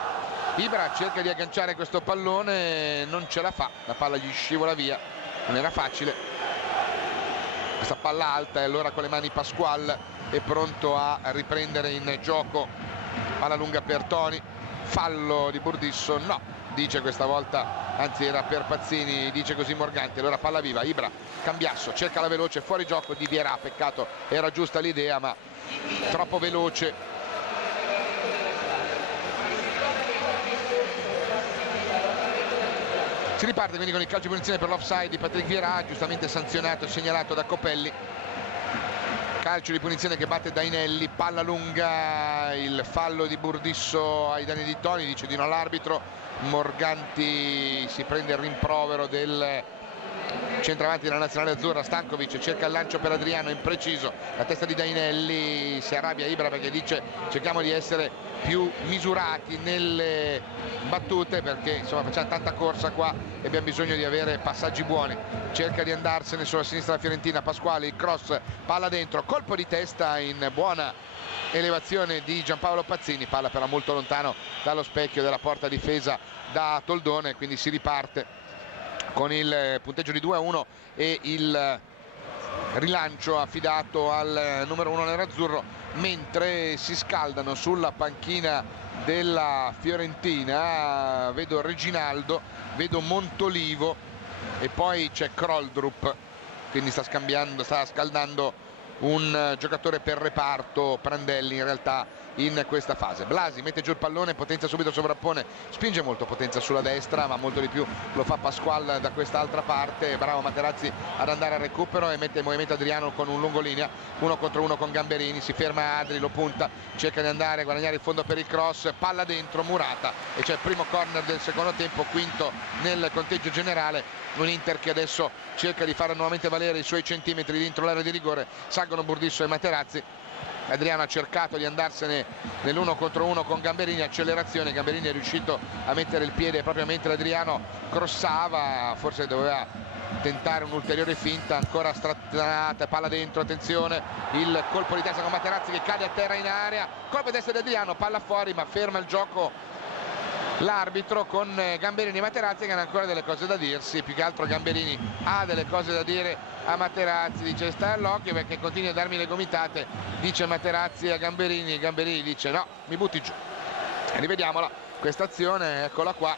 Ibra cerca di agganciare questo pallone, non ce la fa, la palla gli scivola via, non era facile questa palla alta e allora con le mani Pasqual è pronto a riprendere in gioco, palla lunga per Toni, fallo di Burdisso, no, dice questa volta, anzi era per Pazzini, dice così Morganti, allora palla viva, Ibra, Cambiasso, cerca la veloce, fuori gioco di Vieira, peccato, era giusta l'idea ma troppo veloce. Si riparte quindi con il calcio di punizione per l'offside di Patrick Vieira, giustamente sanzionato e segnalato da Copelli. Calcio di punizione che batte Dainelli, palla lunga, il fallo di Burdisso ai danni di Toni, dice di no l'arbitro. Morganti si prende il rimprovero del centravanti della nazionale azzurra, Stankovic cerca il lancio per Adriano, impreciso, la testa di Dainelli, si arrabbia Ibra perché dice cerchiamo di essere più misurati nelle battute perché insomma facciamo tanta corsa qua e abbiamo bisogno di avere passaggi buoni. Cerca di andarsene sulla sinistra la Fiorentina, Pasquale, il cross, palla dentro, colpo di testa in buona elevazione di Giampaolo Pazzini, palla però molto lontano dallo specchio della porta difesa da Toldone, quindi si riparte con il punteggio di 2-1 e il rilancio affidato al numero 1 nerazzurro, mentre si scaldano sulla panchina della Fiorentina, vedo Reginaldo, vedo Montolivo e poi c'è Kroldrup, quindi sta scaldando un giocatore per reparto, Prandelli in realtà in questa fase. Blasi mette giù il pallone, Potenza subito sovrappone, spinge molto Potenza sulla destra ma molto di più lo fa Pasqual da quest'altra parte, bravo Materazzi ad andare al recupero e mette in movimento Adriano con un lungolinea, 1 contro 1 con Gamberini, si ferma Adri, lo punta, cerca di andare a guadagnare il fondo per il cross, palla dentro, Murata e c'è il primo corner del secondo tempo, quinto nel conteggio generale, un Inter che adesso cerca di fare nuovamente valere i suoi centimetri dentro l'area di rigore, salgono Burdisso e Materazzi. Adriano ha cercato di andarsene nell'1 contro 1 con Gamberini, accelerazione, Gamberini è riuscito a mettere il piede proprio mentre Adriano crossava, forse doveva tentare un'ulteriore finta, ancora strattonata, palla dentro, attenzione, il colpo di testa con Materazzi che cade a terra in area, colpo di testa di Adriano, palla fuori ma ferma il gioco l'arbitro con Gamberini e Materazzi che hanno ancora delle cose da dirsi, più che altro Gamberini ha delle cose da dire a Materazzi, dice stai all'occhio perché continui a darmi le gomitate, dice Materazzi a Gamberini, Gamberini dice no, mi butti giù. Rivediamola questa azione, eccola qua,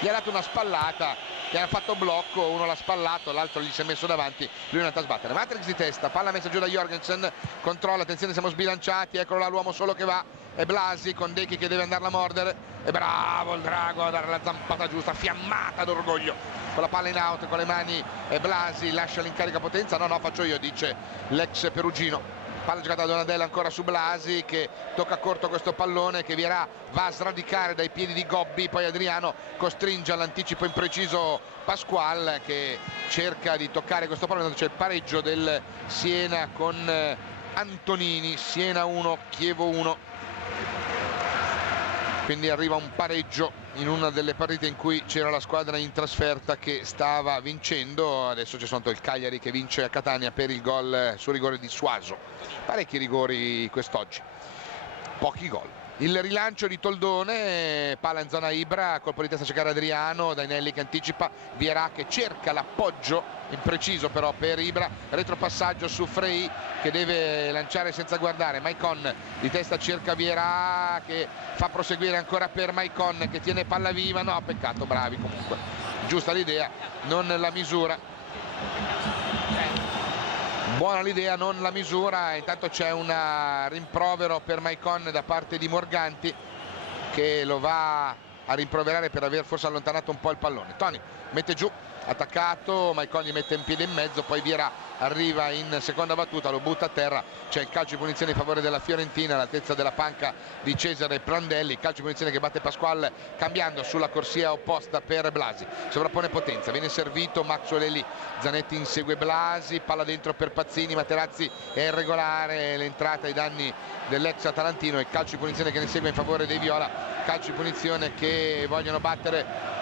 gli ha dato una spallata che hanno fatto blocco, uno l'ha spallato, l'altro gli si è messo davanti, lui è andato a sbattere. Matrix di testa, palla messa giù da Jorgensen, controlla, attenzione, siamo sbilanciati, eccolo là l'uomo solo che va, è Blasi con Dechi che deve andarla a mordere, e bravo il Drago a dare la zampata giusta, fiammata d'orgoglio con la palla in out, con le mani, e Blasi lascia l'incarica potenza, no faccio io, dice l'ex perugino. Palla giocata da Donadella ancora su Blasi che tocca corto questo pallone, che Vierà va a sradicare dai piedi di Gobbi, poi Adriano costringe all'anticipo impreciso Pasqual che cerca di toccare questo pallone. C'è il pareggio del Siena con Antonini, Siena 1 Chievo 1, quindi arriva un pareggio in una delle partite in cui c'era la squadra in trasferta che stava vincendo. Adesso c'è soltanto il Cagliari che vince a Catania per il gol su rigore di Suaso. Parecchi rigori quest'oggi, pochi gol. Il rilancio di Toldone, palla in zona Ibra, colpo di testa a cercare Adriano, Dainelli che anticipa, Vierà che cerca l'appoggio impreciso però per Ibra, retropassaggio su Frey che deve lanciare senza guardare, Maicon di testa cerca Vierà che fa proseguire ancora per Maicon che tiene palla viva, no peccato, bravi comunque, giusta l'idea, non la misura. Buona l'idea, non la misura. Intanto c'è un rimprovero per Maicon da parte di Morganti che lo va a rimproverare per aver forse allontanato un po' il pallone. Toni mette giù, attaccato, Maicon gli mette un piede in mezzo, poi Vierà arriva in seconda battuta, lo butta a terra, c'è il calcio di punizione in favore della Fiorentina all'altezza della panca di Cesare Prandelli, calcio di punizione che batte Pasqual cambiando sulla corsia opposta per Blasi, sovrappone Potenza, viene servito Maxwell lì, Zanetti insegue Blasi, palla dentro per Pazzini, Materazzi è irregolare l'entrata ai danni dell'ex atalantino, e calcio di punizione che ne segue in favore dei Viola, calcio di punizione che vogliono battere,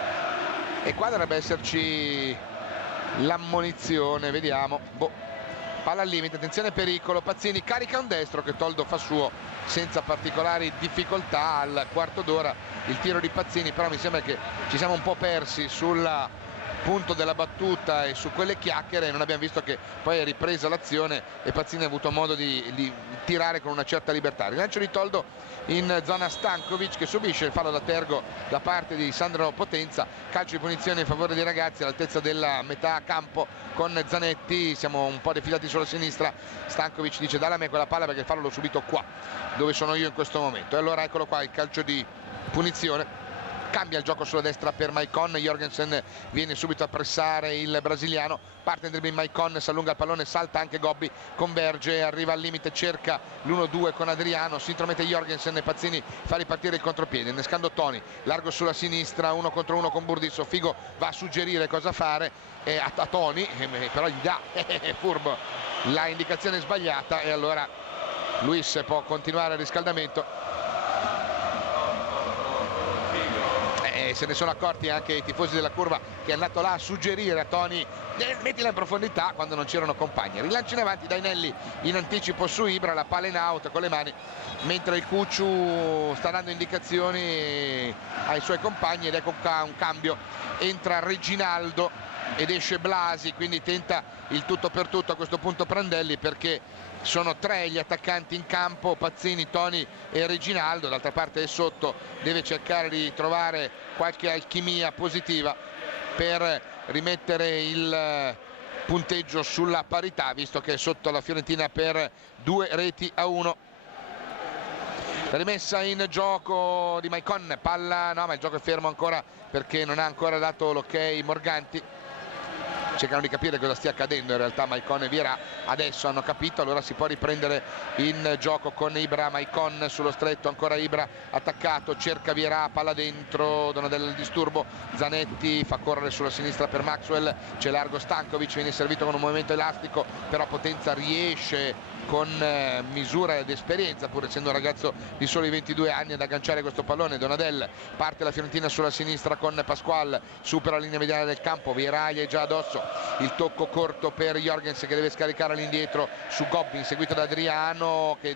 e qua dovrebbe esserci l'ammonizione, vediamo, palla al limite, attenzione pericolo, Pazzini carica un destro che Toldo fa suo senza particolari difficoltà al quarto d'ora, il tiro di Pazzini, però mi sembra che ci siamo un po' persi sul punto della battuta e su quelle chiacchiere, non abbiamo visto che poi è ripresa l'azione e Pazzini ha avuto modo di tirare con una certa libertà. Rilancio di Toldo in zona Stankovic che subisce il fallo da Tergo da parte di Sandro Potenza, calcio di punizione in favore dei ragazzi all'altezza della metà campo con Zanetti, siamo un po' defilati sulla sinistra, Stankovic dice dalla me quella palla perché il fallo l'ho subito qua dove sono io in questo momento, e allora eccolo qua il calcio di punizione. Cambia il gioco sulla destra per Maicon, Jorgensen viene subito a pressare il brasiliano, parte in dribbling Maicon, si allunga il pallone, salta anche Gobbi, converge, arriva al limite, cerca l'1-2 con Adriano, si intromette Jorgensen e Pazzini fa ripartire il contropiede, innescando Toni, largo sulla sinistra, 1 contro 1 con Burdisso, Figo va a suggerire cosa fare a Toni, però gli dà, furbo, la indicazione sbagliata, e allora Luis può continuare il riscaldamento. Se ne sono accorti anche i tifosi della Curva, che è andato là a suggerire a Toni mettila in profondità quando non c'erano compagni. Rilancio in avanti, Dainelli in anticipo su Ibra, la palla in out con le mani, mentre il Cucciu sta dando indicazioni ai suoi compagni, ed ecco qua un cambio, entra Reginaldo ed esce Blasi, quindi tenta il tutto per tutto a questo punto Prandelli, perché sono 3 gli attaccanti in campo, Pazzini, Toni e Reginaldo, d'altra parte è sotto, deve cercare di trovare qualche alchimia positiva per rimettere il punteggio sulla parità, visto che è sotto la Fiorentina per 2-1. La rimessa in gioco di Maicon, palla, no, ma il gioco è fermo ancora perché non ha ancora dato l'ok Morganti. Cercano di capire cosa stia accadendo, in realtà Maicon e Vierà adesso hanno capito, allora si può riprendere in gioco con Ibra, Maicon sullo stretto, ancora Ibra attaccato, cerca Vierà, palla dentro, Donadella il disturbo, Zanetti fa correre sulla sinistra per Maxwell, c'è largo Stankovic, viene servito con un movimento elastico, però Potenza riesce con misura ed esperienza, pur essendo un ragazzo di soli 22 anni, ad agganciare questo pallone. Donadel, parte la Fiorentina sulla sinistra con Pasqual, supera la linea mediana del campo, Vierà è già addosso, il tocco corto per Jorgens che deve scaricare all'indietro su Gobbi, seguito da Adriano che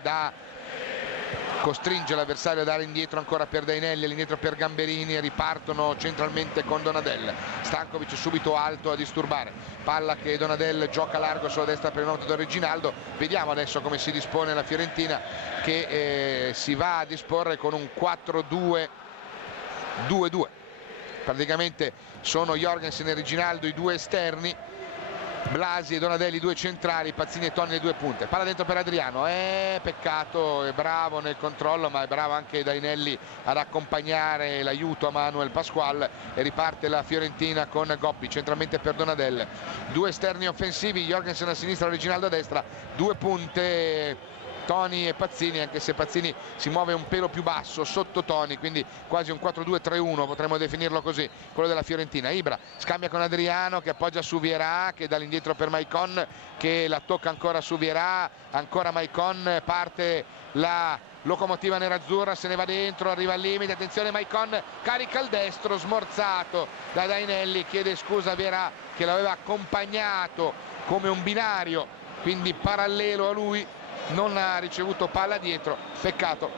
costringe l'avversario a dare indietro ancora per Dainelli, all'indietro per Gamberini, e ripartono centralmente con Donadel. Stankovic subito alto a disturbare, palla che Donadel gioca largo sulla destra per il momento da Reginaldo. Vediamo adesso come si dispone la Fiorentina, che si va a disporre con un 4-2-2-2. praticamente sono Jorgensen e Reginaldo i due esterni, Blasi e Donadelli due centrali, Pazzini e Toni le due punte. Palla dentro per Adriano, peccato, è bravo nel controllo, ma è bravo anche Dainelli ad accompagnare l'aiuto a Manuel Pasqual, e riparte la Fiorentina con Gobbi centralmente per Donadel. Due esterni offensivi, Jorgensen a sinistra, Reginaldo a destra, due punte Toni e Pazzini, anche se Pazzini si muove un pelo più basso sotto Toni, quindi quasi un 4-2-3-1 potremmo definirlo così, quello della Fiorentina. Ibra scambia con Adriano che appoggia su Vierà, che dà l'indietro per Maicon, che la tocca ancora su Vierà, ancora Maicon, parte la locomotiva nerazzurra, se ne va dentro, arriva al limite, attenzione Maicon, carica il destro, smorzato da Dainelli, chiede scusa a Vierà che l'aveva accompagnato come un binario, quindi parallelo a lui, non ha ricevuto palla dietro, peccato.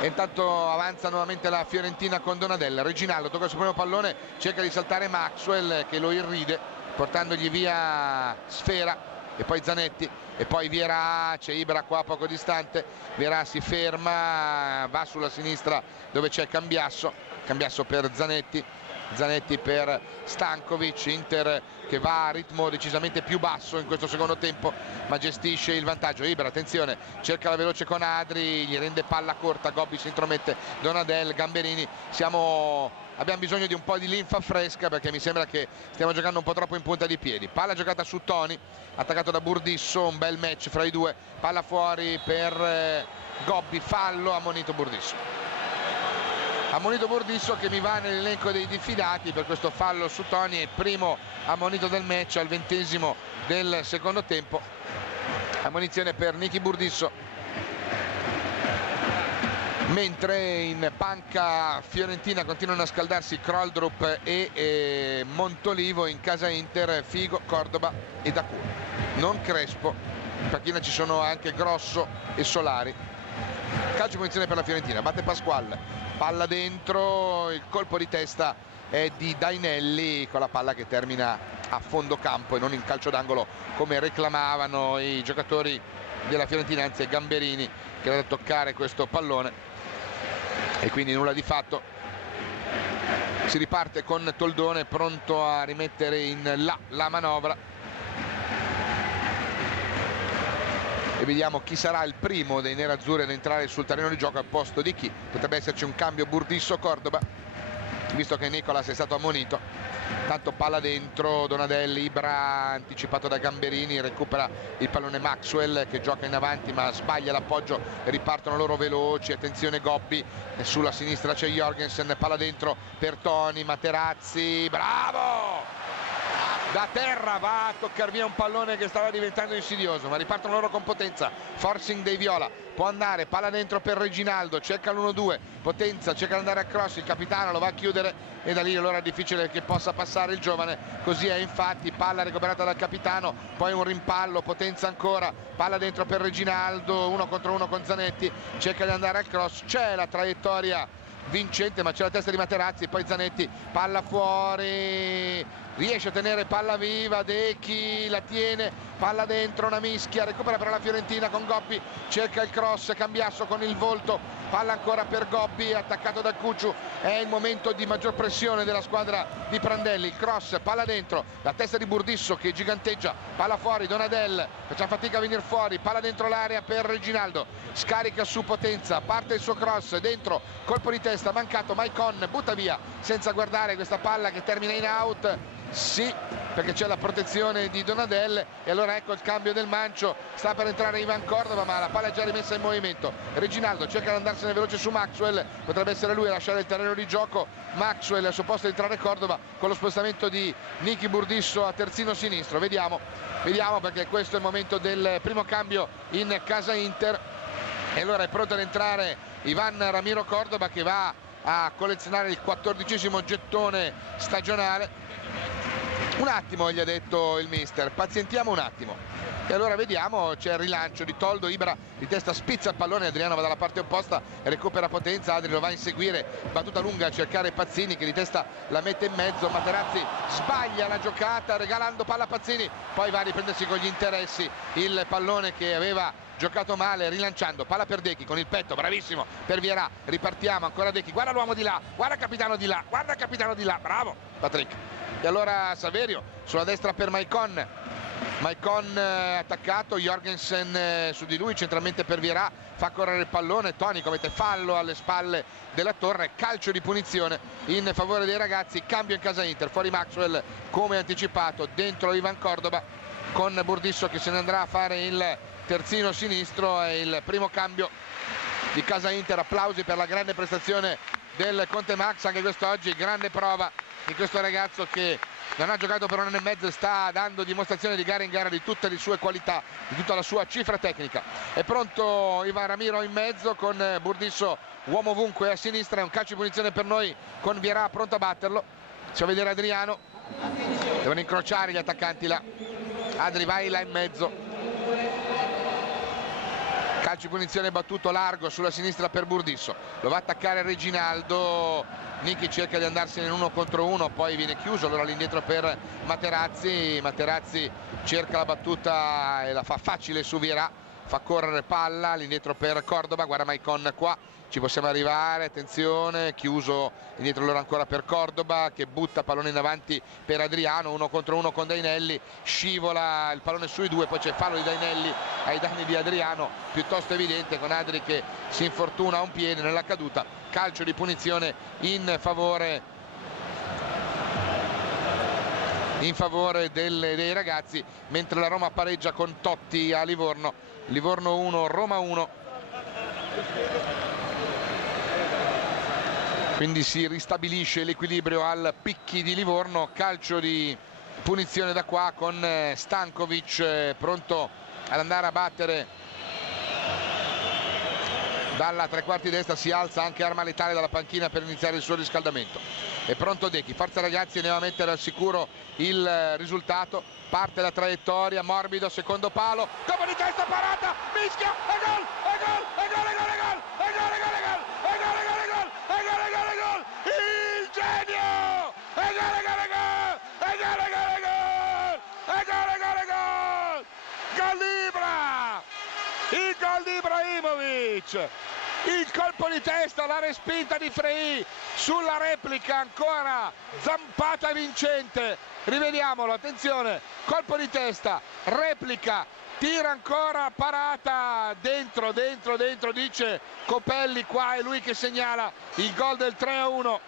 E intanto avanza nuovamente la Fiorentina con Donadel. Reginaldo tocca il suo primo pallone, cerca di saltare Maxwell che lo irride portandogli via Sfera, e poi Zanetti, e poi Vierà, c'è Ibra qua poco distante, Vierà si ferma, va sulla sinistra dove c'è Cambiasso per Zanetti, Zanetti per Stankovic. Inter che va a ritmo decisamente più basso in questo secondo tempo, ma gestisce il vantaggio. Ibra, attenzione, cerca la veloce con Adri, gli rende palla corta, Gobbi si intromette, Donadel, Gamberini. Abbiamo bisogno di un po' di linfa fresca, perché mi sembra che stiamo giocando un po' troppo in punta di piedi. Palla giocata su Toni, attaccato da Burdisso, un bel match fra i due, palla fuori per Gobbi, fallo, ammonito Burdisso. Ammonito Burdisso che mi va nell'elenco dei diffidati per questo fallo su Toni, è primo ammonito del match al 20° del secondo tempo. Ammonizione per Nicky Burdisso. Mentre in panca fiorentina continuano a scaldarsi Kroldrup e Montolivo, in casa Inter Figo, Cordoba e Dacur. Non Crespo, in panchina ci sono anche Grosso e Solari. Calcio punizione per la Fiorentina, batte Pasqual, palla dentro, il colpo di testa è di Dainelli con la palla che termina a fondo campo e non in calcio d'angolo come reclamavano i giocatori della Fiorentina, anzi è Gamberini che deve toccare questo pallone e quindi nulla di fatto. Si riparte con Toldone pronto a rimettere in la manovra e vediamo chi sarà il primo dei nerazzurri ad entrare sul terreno di gioco al posto di chi. Potrebbe esserci un cambio Burdisso-Cordoba, visto che Nicolas è stato ammonito. Tanto palla dentro, Donadelli, Ibra anticipato da Gamberini, recupera il pallone Maxwell che gioca in avanti ma sbaglia l'appoggio e ripartono loro veloci. Attenzione Gobbi, e sulla sinistra c'è Jorgensen, palla dentro per Toni, Materazzi, bravo! Da terra va a toccare via un pallone che stava diventando insidioso, ma ripartono loro con potenza. Forcing dei Viola, può andare, palla dentro per Reginaldo, cerca l'1-2, Potenza cerca di andare a cross, il capitano lo va a chiudere e da lì allora è difficile che possa passare il giovane. Così è infatti, palla recuperata dal capitano, poi un rimpallo, Potenza ancora, palla dentro per Reginaldo, 1 contro 1 con Zanetti, cerca di andare al cross, c'è la traiettoria vincente ma c'è la testa di Materazzi, poi Zanetti, palla fuori, riesce a tenere palla viva, Dechi la tiene, palla dentro, una mischia, recupera per la Fiorentina con Gobbi, cerca il cross, Cambiasso con il volto, palla ancora per Gobbi, attaccato da Cucciu, è il momento di maggior pressione della squadra di Prandelli, il cross, palla dentro, la testa di Burdisso che giganteggia, palla fuori, Donadel, facciamo fatica a venire fuori, palla dentro l'area per Reginaldo, scarica su Potenza, parte il suo cross, dentro, colpo di testa, mancato, Maicon butta via senza guardare questa palla che termina in out. Sì, perché c'è la protezione di Donadel e allora ecco il cambio del mancio, sta per entrare Ivan Cordova ma la palla è già rimessa in movimento. Reginaldo cerca di andarsene veloce su Maxwell, potrebbe essere lui a lasciare il terreno di gioco. Maxwell al suo posto di entrare Cordova con lo spostamento di Nicky Burdisso a terzino sinistro. Vediamo perché questo è il momento del primo cambio in casa Inter e allora è pronto ad entrare Ivan Ramiro Cordova che va a collezionare il 14° gettone stagionale. Un attimo, gli ha detto il mister, pazientiamo un attimo. E allora vediamo, c'è il rilancio di Toldo, Ibra di testa spizza il pallone, Adriano va dalla parte opposta, recupera potenza, Adri lo va a inseguire, battuta lunga a cercare Pazzini che di testa la mette in mezzo, Materazzi sbaglia la giocata regalando palla a Pazzini, poi va a riprendersi con gli interessi il pallone che aveva giocato male, rilanciando, palla per Dechi con il petto, bravissimo per Vierà, ripartiamo, ancora Dechi, guarda l'uomo di là, guarda il capitano di là, guarda il capitano di là, bravo Patrick. E allora Saverio sulla destra per Maicon attaccato, Jorgensen su di lui, centralmente per Vierà, fa correre il pallone, Toni commette fallo alle spalle della Torre, calcio di punizione in favore dei ragazzi, cambio in casa Inter, fuori Maxwell come anticipato, dentro Ivan Cordoba con Burdisso che se ne andrà a fare il terzino sinistro, è il primo cambio di casa Inter. Applausi per la grande prestazione del Conte Max anche quest'oggi, grande prova di questo ragazzo che non ha giocato per un anno e mezzo e sta dando dimostrazione di gara in gara di tutte le sue qualità, di tutta la sua cifra tecnica. È pronto Ivan Ramiro in mezzo con Burdisso uomo ovunque a sinistra, è un calcio di punizione per noi con Vierà pronto a batterlo, si fa vedere Adriano, devono incrociare gli attaccanti là, Adri vai là in mezzo, calcio di punizione battuto largo sulla sinistra per Burdisso, lo va a attaccare Reginaldo, Nicchi cerca di andarsene in 1 contro 1, poi viene chiuso, allora all'indietro per Materazzi cerca la battuta e la fa facile su Vierà, fa correre palla all'indietro per Cordoba, guarda Maicon qua, ci possiamo arrivare, attenzione, chiuso indietro allora ancora per Cordoba che butta pallone in avanti per Adriano, 1 contro 1 con Dainelli, scivola il pallone sui due, poi c'è fallo di Dainelli ai danni di Adriano, piuttosto evidente con Adri che si infortuna a un piede nella caduta, calcio di punizione in favore dei ragazzi, mentre la Roma pareggia con Totti a Livorno, Livorno 1, Roma 1. Quindi si ristabilisce l'equilibrio al Picchi di Livorno, calcio di punizione da qua con Stankovic pronto ad andare a battere dalla tre quarti destra, si alza anche Arma Letale dalla panchina per iniziare il suo riscaldamento. È pronto Dechi, forza ragazzi, andiamo a mettere al sicuro il risultato, parte la traiettoria, morbido, secondo palo, colpo di testa, parata, mischia, e gol, e gol, e gol, e gol, e gol, e gol, e gol, e gol, e gol, e gol, e gol, e gol, e gol, e gol, il genio, e gol, e gol, e gol, e gol, e gol, e gol, e gol, e gol, e gol, gol di Ibra, il gol di Ibrahimovic. Il colpo di testa, la respinta di Frei sulla replica, ancora zampata vincente, rivediamolo, attenzione, colpo di testa, replica, tira ancora, parata, dentro, dice Copelli, qua è lui che segnala il gol del 3-1,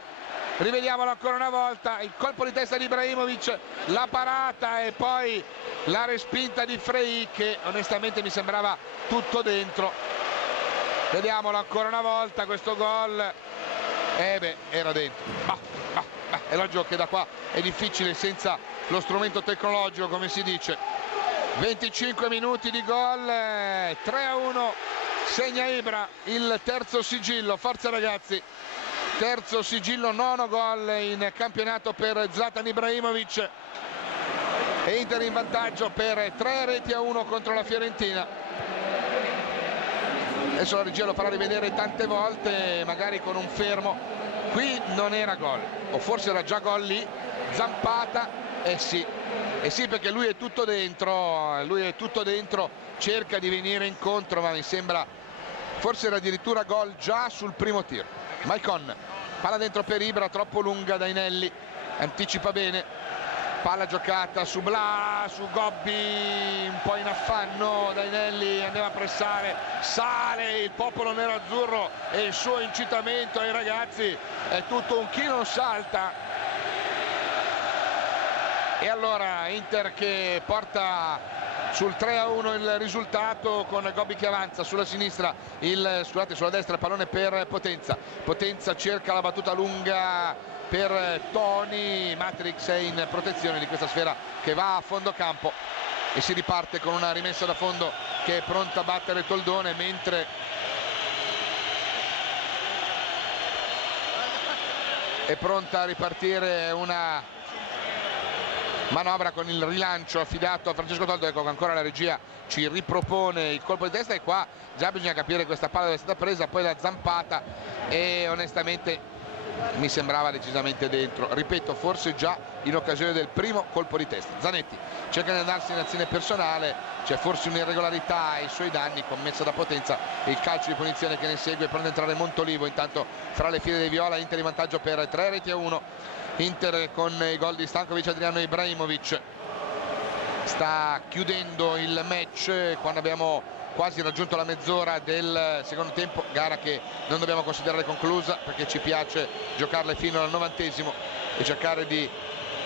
rivediamolo ancora una volta, il colpo di testa di Ibrahimovic, la parata e poi la respinta di Frei che onestamente mi sembrava tutto dentro. Vediamolo ancora una volta questo gol, era dentro, è logico che da qua è difficile senza lo strumento tecnologico come si dice. 25 minuti di gol, 3-1, segna Ibra, il terzo sigillo, forza ragazzi, terzo sigillo, 9 gol in campionato per Zlatan Ibrahimovic e Inter in vantaggio per 3-1 contro la Fiorentina. Adesso la regia lo farà rivedere tante volte, magari con un fermo. Qui non era gol, o forse era già gol lì, zampata, sì perché lui è tutto dentro, cerca di venire incontro, ma mi sembra forse era addirittura gol già sul primo tiro. Maicon, palla dentro per Ibra, troppo lunga, Dainelli anticipa bene. Palla giocata su Bla, su Gobbi, un po' in affanno, Dainelli andava a pressare, sale il popolo nero-azzurro e il suo incitamento ai ragazzi è tutto un chi non salta. E allora Inter che porta sul 3-1 il risultato con Gobbi che avanza sulla sinistra, sulla destra il pallone per Potenza cerca la battuta lunga per Toni, Matrix è in protezione di questa sfera che va a fondo campo e si riparte con una rimessa da fondo che è pronta a battere Toldone, mentre è pronta a ripartire una manovra con il rilancio affidato a Francesco Toldo. Ecco che ancora la regia ci ripropone il colpo di testa, e qua già bisogna capire questa palla dove è stata presa, poi la zampata, e onestamente mi sembrava decisamente dentro, ripeto, forse già in occasione del primo colpo di testa. Zanetti cerca di andarsi in azione personale, c'è forse un'irregolarità ai suoi danni commessa da Potenza, il calcio di punizione che ne segue, prende entrare Montolivo. Intanto fra le file dei viola, Inter in vantaggio per 3-1, Inter con i gol di Stankovic, Adriano Ibrahimovic sta chiudendo il match quando abbiamo quasi raggiunto la mezz'ora del secondo tempo, gara che non dobbiamo considerare conclusa perché ci piace giocarle fino al 90° e cercare di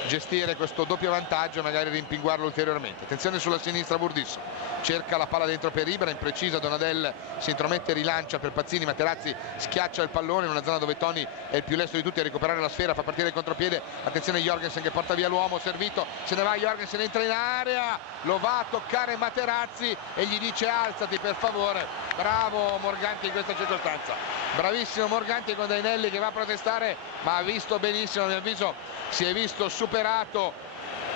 gestire questo doppio vantaggio e magari rimpinguarlo ulteriormente. Attenzione sulla sinistra, Burdisso cerca la palla dentro per Ibra, imprecisa, Donadel si intromette, rilancia per Pazzini, Materazzi schiaccia il pallone in una zona dove Toni è il più lesto di tutti a recuperare la sfera, fa partire il contropiede, attenzione Jorgensen che porta via l'uomo, servito, se ne va Jorgensen, entra in area, lo va a toccare Materazzi e gli dice alzati per favore. Bravo Morganti in questa circostanza, bravissimo Morganti con Dainelli che va a protestare, ma ha visto benissimo, a mio avviso si è visto superato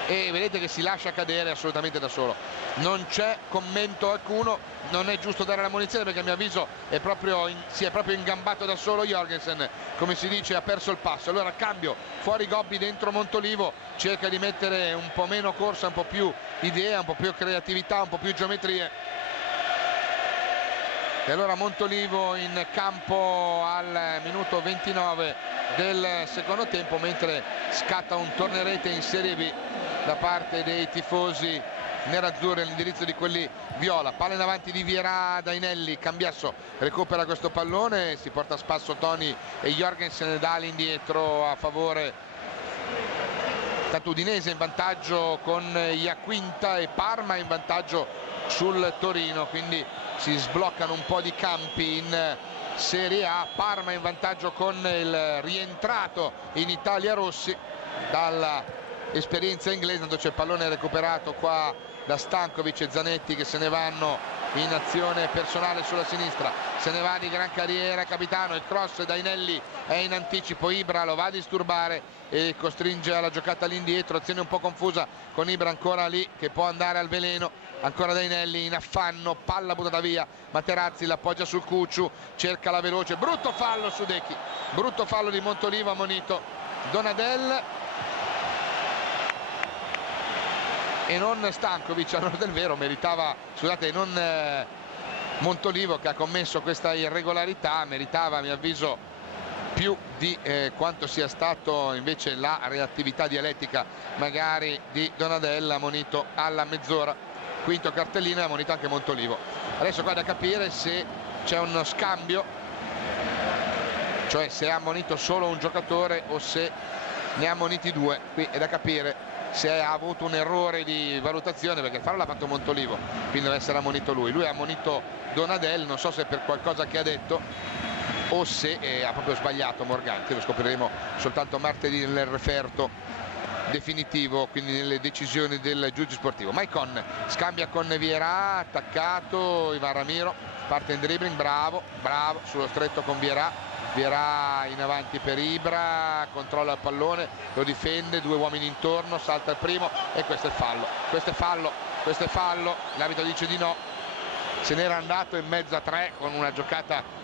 e vedete che si lascia cadere assolutamente da solo, non c'è commento alcuno, non è giusto dare la munizione perché a mio avviso si è proprio ingambato da solo Jorgensen, come si dice, ha perso il passo. Allora cambio, fuori Gobbi, dentro Montolivo, cerca di mettere un po' meno corsa, un po' più idea, un po' più creatività, un po' più geometrie. E allora Montolivo in campo al minuto 29 del secondo tempo, mentre scatta un tornerete in Serie B da parte dei tifosi nerazzurri all'indirizzo di quelli viola. Palla in avanti di Vierà, Dainelli, Cambiasso recupera questo pallone, si porta a spasso Toni e Jorgensen dà all'indietro a favore tanto Udinese in vantaggio con Iaquinta e Parma in vantaggio sul Torino, quindi si sbloccano un po' di campi in Serie A. Parma in vantaggio con il rientrato in Italia Rossi dalla esperienza inglese, tanto c'è il pallone recuperato qua da Stankovic e Zanetti che se ne vanno in azione personale sulla sinistra, se ne va di gran carriera capitano, il cross, Dainelli è in anticipo, Ibra lo va a disturbare e costringe alla giocata all'indietro, azione un po' confusa con Ibra ancora lì che può andare al veleno, ancora Dainelli in affanno, palla buttata via, Materazzi l'appoggia sul Cucciu, cerca la veloce, brutto fallo su Dechi, brutto fallo di Montolivo, ammonito Donadel e non Stankovic, allora del vero meritava, scusate, non Montolivo che ha commesso questa irregolarità, meritava a mio avviso più di quanto sia stato invece la reattività dialettica magari di Donadel, ammonito alla mezz'ora. Quinto cartellino e ammonito anche Montolivo. Adesso qua da capire se c'è uno scambio, cioè se ha ammonito solo un giocatore o se ne ha ammoniti due, qui è da capire se ha avuto un errore di valutazione perché il fallo l'ha fatto Montolivo, quindi deve essere ammonito lui ha ammonito Donadel, non so se per qualcosa che ha detto o se ha proprio sbagliato Morganti, lo scopriremo soltanto martedì nel referto definitivo, quindi nelle decisioni del giudice sportivo. Maicon scambia con Vierà, attaccato Ivan Ramiro, parte in dribbling, bravo sullo stretto con Vierà in avanti per Ibra, controlla il pallone, lo difende, due uomini intorno, salta il primo e questo è fallo, l'arbitro dice di no, se n'era andato in mezzo a tre con una giocata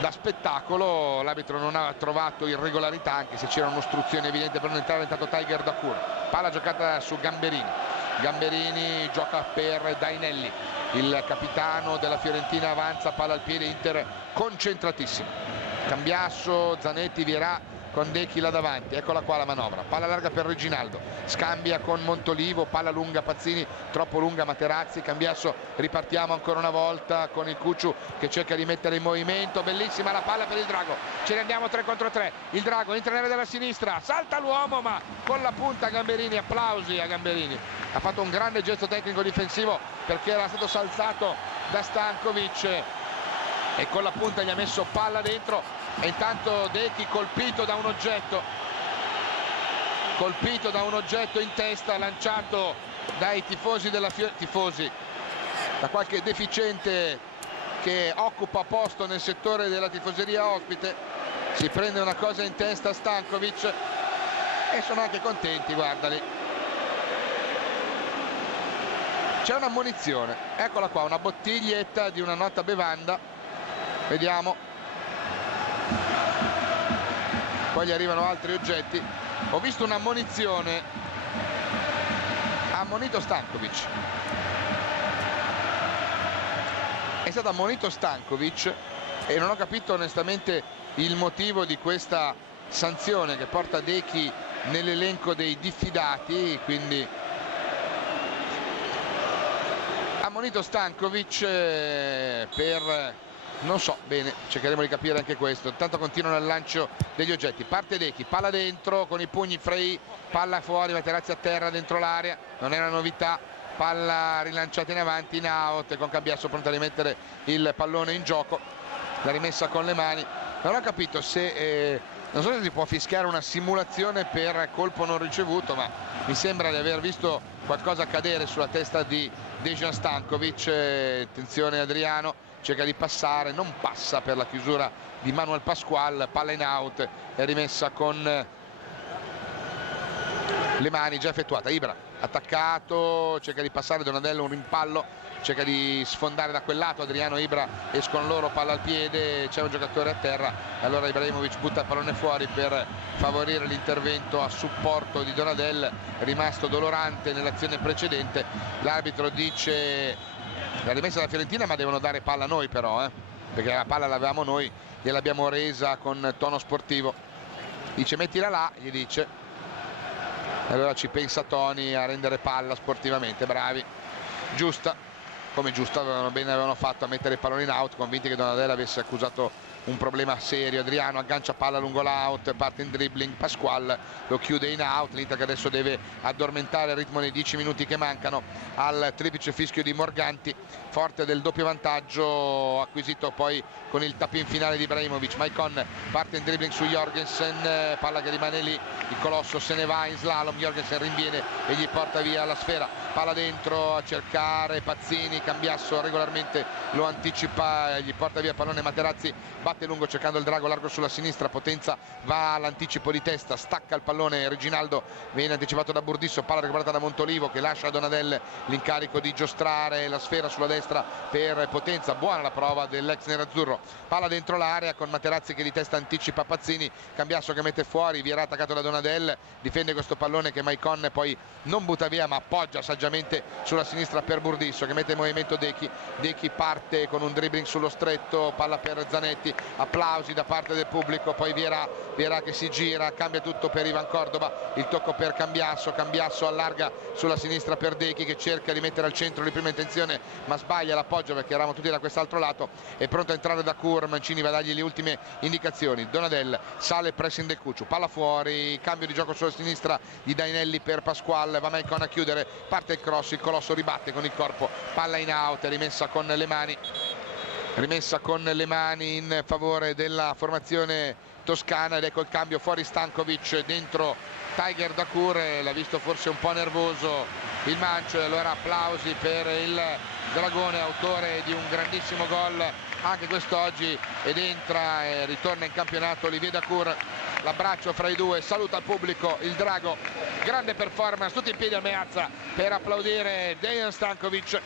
da spettacolo, l'arbitro non ha trovato irregolarità anche se c'era un'ostruzione evidente per non entrare, intanto Tiger Dacour, palla giocata su Gamberini gioca per Dainelli, il capitano della Fiorentina avanza, palla al piede, Inter concentratissimo, Cambiasso, Zanetti, Vierà con Dechi là davanti, eccola qua la manovra, palla larga per Reginaldo, scambia con Montolivo, palla lunga Pazzini, troppo lunga Materazzi, Cambiasso, ripartiamo ancora una volta con il Cucciu che cerca di mettere in movimento, bellissima la palla per il Drago, ce ne andiamo 3 contro 3, il Drago entra nell'area della sinistra, salta l'uomo ma con la punta Gamberini, applausi a Gamberini, ha fatto un grande gesto tecnico difensivo perché era stato saltato da Stankovic e con la punta gli ha messo palla dentro e intanto Dechi colpito da un oggetto in testa lanciato dai tifosi della tifosi da qualche deficiente che occupa posto nel settore della tifoseria ospite, si prende una cosa in testa Stankovic e sono anche contenti, guardali, C'è un'ammonizione, eccola qua, una bottiglietta di una nota bevanda, vediamo, poi gli arrivano altri oggetti. Ho visto un'ammonizione, ha ammonito Stankovic, è stato ammonito Stankovic e non ho capito onestamente il motivo di questa sanzione che porta Dechi nell'elenco dei diffidati, quindi ammonito Stankovic per, non so bene, cercheremo di capire anche questo. Intanto continuano il lancio degli oggetti, parte Dechi, palla dentro con i pugni Frey, palla fuori, Materazzi a terra dentro l'area, non è una novità, palla rilanciata in avanti, in out, con Cambiasso pronto a rimettere il pallone in gioco, la rimessa con le mani. Non ho capito se non so se si può fischiare una simulazione per colpo non ricevuto, ma mi sembra di aver visto qualcosa accadere sulla testa di Dejan Stankovic. Attenzione Adriano, cerca di passare, non passa per la chiusura di Manuel Pascual, palla in out e rimessa con le mani già effettuata. Ibra attaccato, cerca di passare Donadello, un rimpallo, cerca di sfondare da quel lato, Adriano e Ibra escono loro, palla al piede, c'è un giocatore a terra e allora Ibrahimovic butta il pallone fuori per favorire l'intervento a supporto di Donadel, rimasto dolorante nell'azione precedente. L'arbitro dice la rimessa della Fiorentina, ma devono dare palla a noi però, perché la palla l'avevamo noi, gliel'abbiamo resa con tono sportivo. Dice mettila là, gli dice. Allora ci pensa Toni a rendere palla sportivamente, bravi, giusta, come giusta avevano fatto a mettere il pallone in out, convinti che Donadella avesse accusato un problema serio. Adriano aggancia palla lungo l'out, parte in dribbling, Pasqual lo chiude in out, l'Inter che adesso deve addormentare il ritmo nei 10 minuti che mancano al triplice fischio di Morganti, forte del doppio vantaggio acquisito poi con il tap-in finale di Ibrahimovic. Maicon parte in dribbling su Jorgensen, palla che rimane lì, il colosso se ne va in slalom, Jorgensen rinviene e gli porta via la sfera, palla dentro a cercare Pazzini, Cambiasso regolarmente lo anticipa, gli porta via il pallone Materazzi, batte lungo cercando il drago largo sulla sinistra, Potenza va all'anticipo di testa, stacca il pallone Reginaldo, viene anticipato da Burdisso, palla recuperata da Montolivo che lascia a Donadel l'incarico di giostrare la sfera sulla destra per Potenza. Buona la prova dell'ex nerazzurro, palla dentro l'area con Materazzi che di testa anticipa Pazzini, Cambiasso che mette fuori, Vierà attaccato da Donadel, difende questo pallone che Maicon poi non butta via ma appoggia saggiamente sulla sinistra per Burdisso che mette in movimento Dechi. Dechi parte con un dribbling sullo stretto, palla per Zanetti, applausi da parte del pubblico, poi Vierà che si gira, cambia tutto per Ivan Cordova, il tocco per Cambiasso, Cambiasso allarga sulla sinistra per Dechi che cerca di mettere al centro di prima intenzione ma sbaglia l'appoggio perché eravamo tutti da quest'altro lato, è pronto a entrare da Kur, Mancini va a dargli le ultime indicazioni, Donadel sale il pressing del Cucciu, palla fuori, cambio di gioco sulla sinistra di Dainelli per Pasqual, va Maicon a chiudere, parte il cross, il colosso ribatte con il corpo, palla in out, rimessa con le mani in favore della formazione toscana ed ecco il cambio, fuori Stankovic, dentro Tiger Dacour, l'ha visto forse un po' nervoso il Mancio e allora applausi per il Dragone, autore di un grandissimo gol anche quest'oggi, ed entra e ritorna in campionato Olivier Dacour, l'abbraccio fra i due, saluta il pubblico, il Drago, grande performance, tutti in piedi a Meazza per applaudire Dejan Stankovic.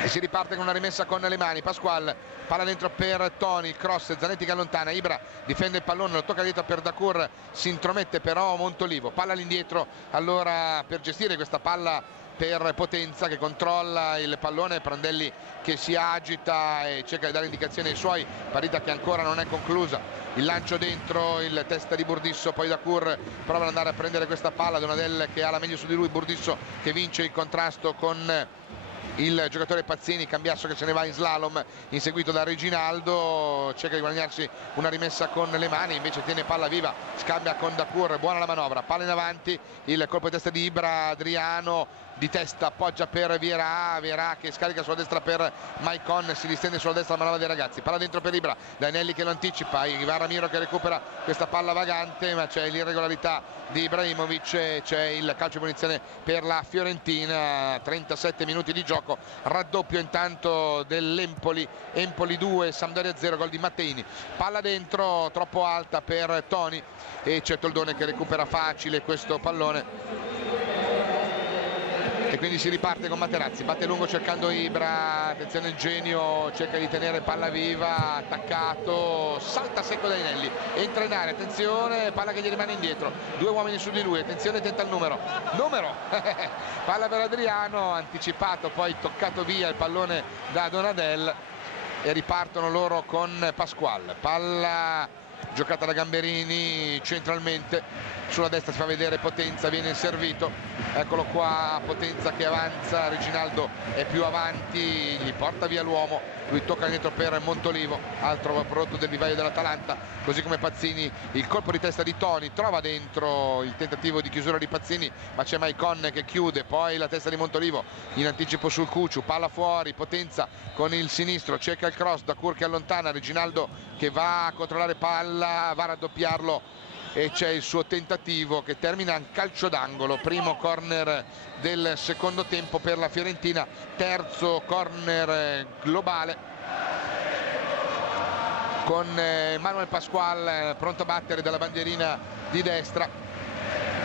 E si riparte con una rimessa con le mani, Pasqual, palla dentro per Toni, cross, Zanetti che allontana, Ibra difende il pallone, lo tocca dietro per Dacour, si intromette però Montolivo, palla all'indietro allora per gestire questa palla per Potenza che controlla il pallone, Prandelli che si agita e cerca di dare indicazioni ai suoi, partita che ancora non è conclusa, il lancio dentro, il testa di Burdisso, poi Dacour prova ad andare a prendere questa palla, Donadel che ha la meglio su di lui, Burdisso che vince il contrasto con il giocatore Pazzini, Cambiasso che se ne va in slalom inseguito da Reginaldo, cerca di guadagnarsi una rimessa con le mani, invece tiene palla viva, scambia con Dacour, buona la manovra, palla in avanti, il colpo di testa di Ibra, Adriano di testa appoggia per Vierà che scarica sulla destra per Maicon, si distende sulla destra la manovra dei ragazzi, palla dentro per Ibra, Dainelli che lo anticipa, Ivan Ramiro che recupera questa palla vagante ma c'è l'irregolarità di Ibrahimovic, c'è il calcio di punizione per la Fiorentina, 37 minuti di gioco, raddoppio intanto dell'Empoli, Empoli 2 Sampdoria 0, gol di Matteini, palla dentro troppo alta per Toni e c'è Toldone che recupera facile questo pallone. e quindi si riparte con Materazzi, batte lungo cercando Ibra, attenzione il Genio, cerca di tenere palla viva, attaccato, salta secco Dainelli, entra in area, attenzione, palla che gli rimane indietro, 2 uomini su di lui, attenzione, tenta il numero, palla per Adriano, anticipato, poi toccato via il pallone da Donadel e ripartono loro con Pasquale, palla giocata da Gamberini centralmente, sulla destra si fa vedere Potenza, viene servito, eccolo qua Potenza che avanza, Reginaldo è più avanti, gli porta via l'uomo, lui tocca dentro per Montolivo, altro prodotto del vivaio dell'Atalanta, così come Pazzini, il colpo di testa di Toni, trova dentro il tentativo di chiusura di Pazzini, ma c'è Maicon che chiude, poi la testa di Montolivo in anticipo sul Cucciu, palla fuori, Potenza con il sinistro, cerca il cross, Dacour che allontana, Reginaldo che va a controllare palla, va a raddoppiarlo e c'è il suo tentativo che termina in calcio d'angolo, primo corner del secondo tempo per la Fiorentina, terzo corner globale con Manuel Pasquale pronto a battere dalla bandierina di destra,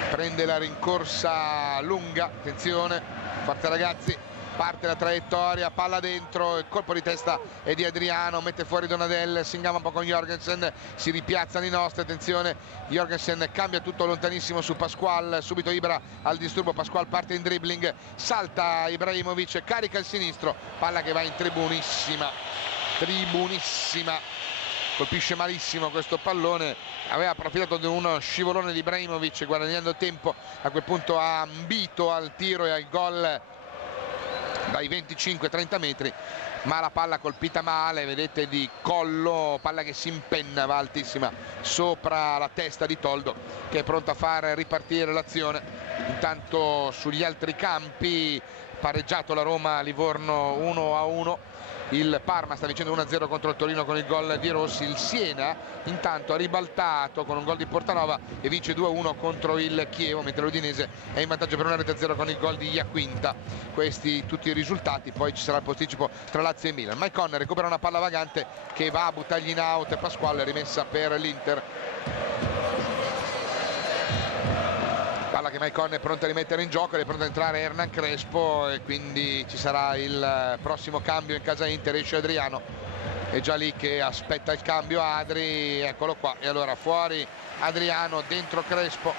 prende la rincorsa lunga, attenzione, forza ragazzi, parte la traiettoria, palla dentro, il colpo di testa è di Adriano, mette fuori Donadel, si ingama un po' con Jorgensen, si ripiazzano i nostri, attenzione, Jorgensen cambia tutto lontanissimo su Pasquale, subito Ibra al disturbo, Pasquale parte in dribbling, salta Ibrahimovic, carica il sinistro, palla che va in tribunissima, colpisce malissimo questo pallone, aveva approfittato di uno scivolone di Ibrahimovic guadagnando tempo, a quel punto ha ambito al tiro e al gol dai 25-30 metri, ma la palla colpita male, vedete, di collo, palla che si impenna, va altissima sopra la testa di Toldo che è pronto a far ripartire l'azione. Intanto sugli altri campi pareggiato la Roma, Livorno 1-1, il Parma sta vincendo 1-0 contro il Torino con il gol di Rossi, il Siena intanto ha ribaltato con un gol di Portanova e vince 2-1 contro il Chievo, mentre l'Udinese è in vantaggio per 1-0 con il gol di Iaquinta. Questi tutti i risultati, poi ci sarà il posticipo tra Lazio e Milan. Maicon recupera una palla vagante che va a buttargli in out e Pasquale rimessa per l'Inter. Palla che Maicon è pronto a rimettere in gioco ed è pronto a entrare Hernan Crespo e quindi ci sarà il prossimo cambio in casa Inter, esce Adriano, è già lì che aspetta il cambio Adri, eccolo qua, e allora fuori Adriano, dentro Crespo,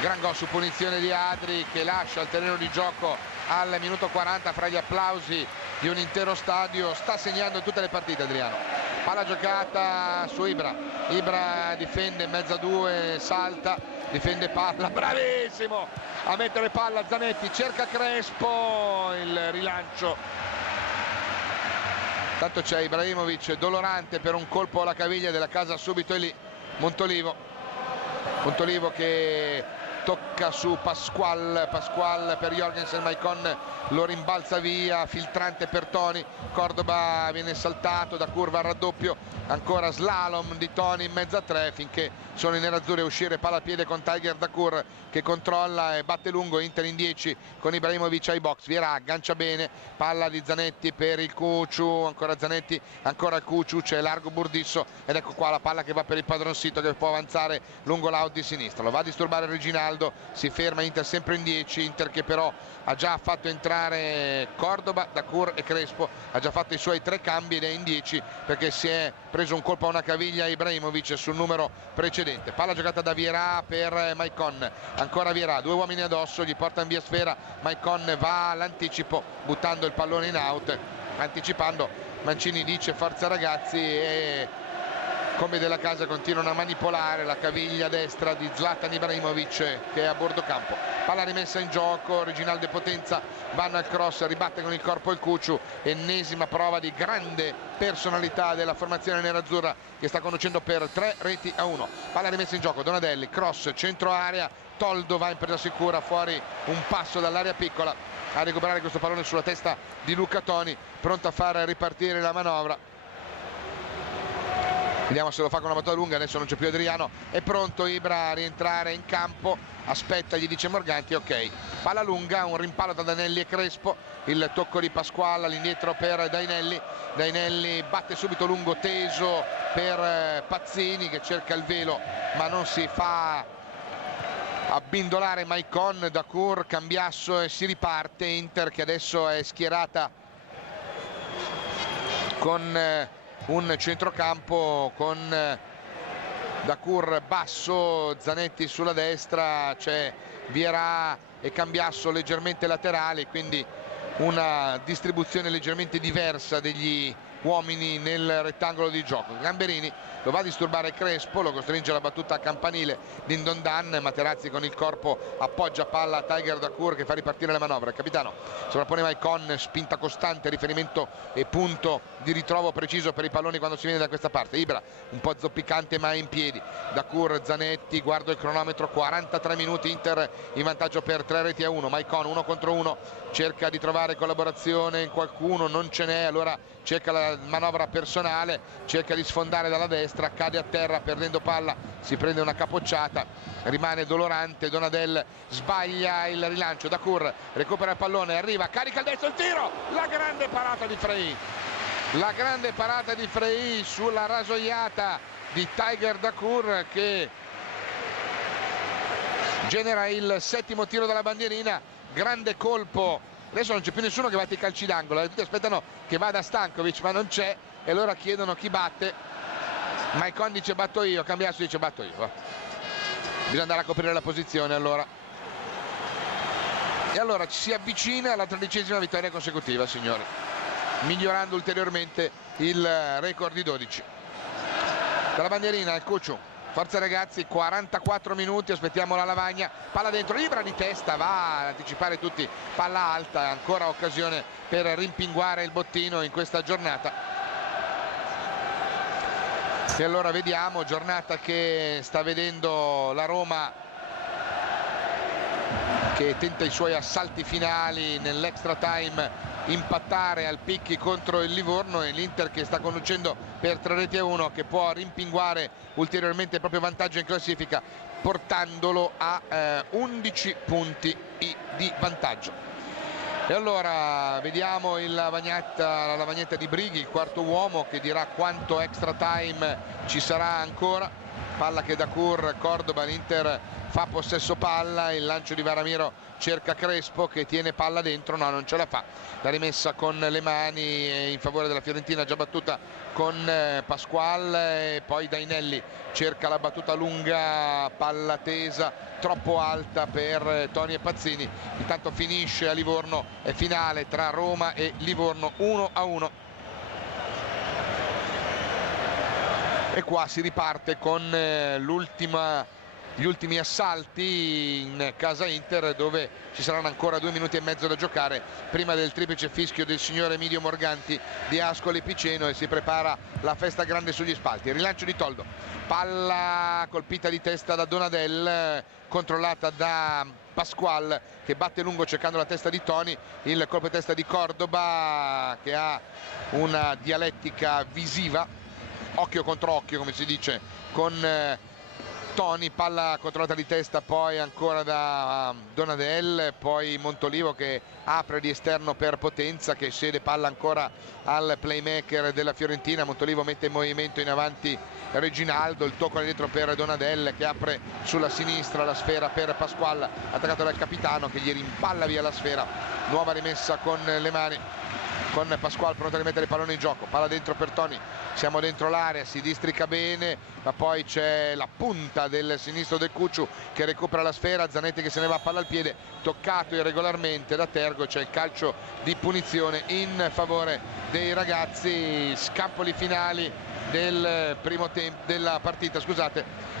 gran gol su punizione di Adri che lascia il terreno di gioco al minuto 40 fra gli applausi di un intero stadio, sta segnando in tutte le partite Adriano. Palla giocata su Ibra, Ibra difende in mezzo a due, salta, difende palla, bravissimo a mettere palla Zanetti, cerca Crespo, il rilancio, tanto c'è Ibrahimovic dolorante per un colpo alla caviglia della casa, subito è lì Montolivo che tocca su Pasquale per Jorgensen, Maicon lo rimbalza via, filtrante per Toni, Cordoba viene saltato da curva al raddoppio, ancora slalom di Toni in mezzo a tre finché sono i nerazzurri a uscire, palla a piede con Tiger Dacour che controlla e batte lungo, Inter in 10 con Ibrahimovic ai box, Vierà aggancia bene, palla di Zanetti per il Cucciu, ancora Zanetti, ancora il Cucciu, c'è largo Burdisso ed ecco qua la palla che va per il padroncito che può avanzare lungo l'out di sinistra, lo va a disturbare Reginaldo, si ferma Inter sempre in 10, Inter che però ha già fatto entrare Cordoba, Dacour e Crespo, ha già fatto i suoi 3 cambi ed è in 10 perché si è preso un colpo a una caviglia Ibrahimovic sul numero precedente. Palla giocata da Vierà per Maicon, ancora Vierà, 2 uomini addosso, gli portano via sfera, Maicon va all'anticipo buttando il pallone in out, anticipando Mancini dice forza ragazzi e come della casa continuano a manipolare la caviglia destra di Zlatan Ibrahimovic che è a bordo campo. Palla rimessa in gioco, Reginaldo e Potenza vanno al cross, ribatte con il corpo il Cucciu, ennesima prova di grande personalità della formazione nerazzurra che sta conducendo per 3-1. Palla rimessa in gioco, Donadelli, cross, centro area, Toldo va in presa sicura, fuori un passo dall'area piccola a recuperare questo pallone sulla testa di Luca Toni, pronto a far ripartire la manovra. Vediamo se lo fa con una battuta lunga, adesso non c'è più Adriano, è pronto Ibra a rientrare in campo, aspetta, gli dice Morganti, ok, palla lunga, un rimpallo da Dainelli e Crespo, il tocco di Pasquale all'indietro per Dainelli, Dainelli batte subito lungo teso per Pazzini che cerca il velo ma non si fa abbindolare Maicon, Dacour, Cambiasso e si riparte. Inter che adesso è schierata con un centrocampo con Dacour basso, Zanetti sulla destra, c'è Vierà e Cambiasso leggermente laterali, quindi una distribuzione leggermente diversa degli uomini nel rettangolo di gioco. Gamberini lo va a disturbare Crespo, lo costringe alla battuta a campanile di Ndondan. Materazzi con il corpo appoggia palla a Tiger Dacour che fa ripartire la manovra. Il capitano sovrappone Maicon, spinta costante, riferimento e punto di ritrovo preciso per i palloni quando si viene da questa parte. Ibra un po' zoppicante ma in piedi. Dacour, Zanetti, guardo il cronometro, 43 minuti, Inter in vantaggio per 3-1. Maicon 1 contro 1, cerca di trovare collaborazione in qualcuno, non ce n'è, allora cerca la manovra personale, cerca di sfondare dalla destra, cade a terra perdendo palla, si prende una capocciata, rimane dolorante. Donadel sbaglia il rilancio, Dacour recupera il pallone, arriva, carica il destro, il tiro, la grande parata di Frey, la grande parata di Frey sulla rasoiata di Tiger Dacour che genera il 7° tiro dalla bandierina. Grande colpo, adesso non c'è più nessuno che batte i calci d'angolo, tutti aspettano che vada Stankovic ma non c'è e allora chiedono chi batte. Maicon dice batto io, Cambiasso dice batto io, va. Bisogna andare a coprire la posizione allora. E allora ci si avvicina alla 13ª vittoria consecutiva, signori, migliorando ulteriormente il record di 12. Dalla bandierina il Cucciu, forza ragazzi, 44 minuti, aspettiamo la lavagna, palla dentro, Ibra di testa, va ad anticipare tutti, palla alta, ancora occasione per rimpinguare il bottino in questa giornata. E allora vediamo, giornata che sta vedendo la Roma che tenta i suoi assalti finali nell'extra time, impattare al picchi contro il Livorno, e l'Inter che sta conducendo per 3-1, che può rimpinguare ulteriormente il proprio vantaggio in classifica portandolo a 11 punti di vantaggio. E allora vediamo la lavagnetta di Brighi, il quarto uomo, che dirà quanto extra time ci sarà ancora. Palla che Dacour, Cordoba, l'Inter fa possesso palla, il lancio di Varamiro cerca Crespo che tiene palla dentro, no, non ce la fa, la rimessa con le mani in favore della Fiorentina già battuta con Pasqual, e poi Dainelli cerca la battuta lunga, palla tesa troppo alta per Toni e Pazzini. Intanto finisce a Livorno, è finale tra Roma e Livorno 1-1. E qua si riparte con gli ultimi assalti in casa Inter, dove ci saranno ancora 2 minuti e mezzo da giocare prima del triplice fischio del signor Emidio Morganti di Ascoli Piceno, e si prepara la festa grande sugli spalti. Il rilancio di Toldo, palla colpita di testa da Donadel, controllata da Pasqual che batte lungo cercando la testa di Toni. Il colpo di testa di Cordoba che ha una dialettica visiva, occhio contro occhio come si dice, con Toni, palla controllata di testa poi ancora da Donadel, poi Montolivo che apre di esterno per Potenza che cede palla ancora al playmaker della Fiorentina. Montolivo mette in movimento in avanti Reginaldo, il tocco dietro per Donadel che apre sulla sinistra, la sfera per Pasqual attaccato dal capitano che gli rimpalla via la sfera. Nuova rimessa con le mani, con Pasqual pronto a rimettere il pallone in gioco, palla dentro per Toni, siamo dentro l'area, si districa bene, ma poi c'è la punta del sinistro del Cucciu che recupera la sfera, Zanetti che se ne va a palla al piede, toccato irregolarmente da Tergo, c'è il calcio di punizione in favore dei ragazzi. Scampoli finali del primo tempo della partita, scusate.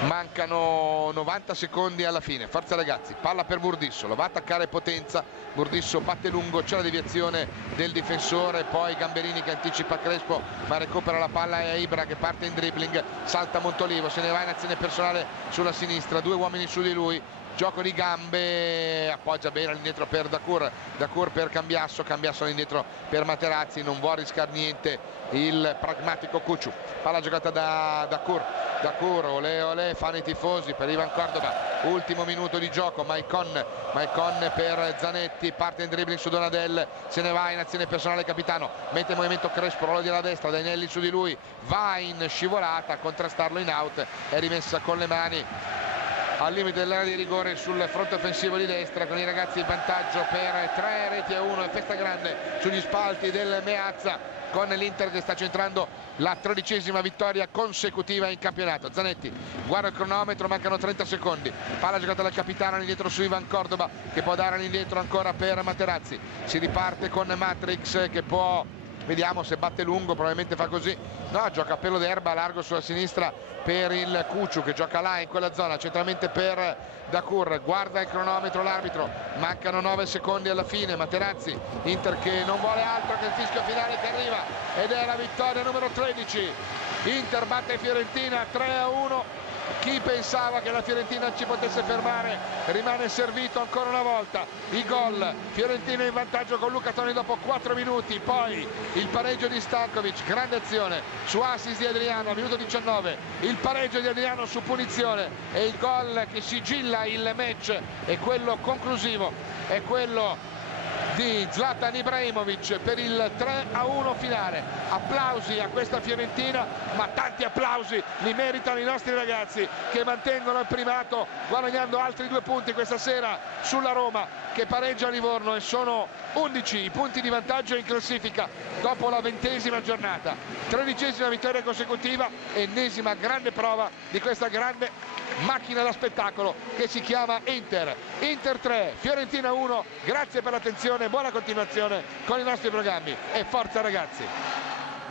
Mancano 90 secondi alla fine, forza ragazzi, palla per Burdisso, lo va a attaccare Potenza, Burdisso batte lungo, c'è la deviazione del difensore, poi Gamberini che anticipa Crespo ma recupera la palla e Ibra che parte in dribbling, salta Montolivo, se ne va in azione personale sulla sinistra, 2 uomini su di lui, gioco di gambe, appoggia bene all'indietro per Dacour per Cambiasso all'indietro per Materazzi, non vuole rischiare niente il pragmatico Cucciu, palla giocata da Dacour, olè olè, fanno i tifosi per Ivan Cordoba, ultimo minuto di gioco, Maicon per Zanetti, parte in dribbling su Donadel, se ne va in azione personale capitano, mette in movimento Crespo, rollo dalla destra, Dainelli su di lui, va in scivolata a contrastarlo in out, è rimessa con le mani al limite dell'area di rigore sul fronte offensivo di destra, con i ragazzi in vantaggio per 3-1 e festa grande sugli spalti del Meazza, con l'Inter che sta centrando la 13ª vittoria consecutiva in campionato. Zanetti guarda il cronometro, mancano 30 secondi, palla giocata dal capitano all'indietro su Ivan Cordoba, che può dare all'indietro ancora per Materazzi. Si riparte con Matrix, che può, vediamo se batte lungo, probabilmente fa così, no, gioca a pelo d'erba largo sulla sinistra per il Cucciu, che gioca là in quella zona, centralmente per Dacour. Guarda il cronometro l'arbitro, mancano 9 secondi alla fine. Materazzi, Inter che non vuole altro che il fischio finale che arriva, ed è la vittoria numero 13. Inter batte Fiorentina 3-1. Chi pensava che la Fiorentina ci potesse fermare rimane servito ancora una volta. I gol, Fiorentina in vantaggio con Luca Toni dopo 4 minuti, poi il pareggio di Stankovic, grande azione su assist di Adriano al minuto 19, il pareggio di Adriano su punizione, e il gol che sigilla il match è quello conclusivo, è quello di Zlatan Ibrahimovic per il 3-1 finale. Applausi a questa Fiorentina, ma tanti applausi li meritano i nostri ragazzi, che mantengono il primato guadagnando altri 2 punti questa sera sulla Roma, che pareggia a Livorno, e sono 11 i punti di vantaggio in classifica dopo la 20ª giornata. 13ª vittoria consecutiva, ennesima grande prova di questa grande macchina da spettacolo che si chiama Inter. Inter 3, Fiorentina 1. Grazie per l'attenzione, buona continuazione con i nostri programmi e forza ragazzi!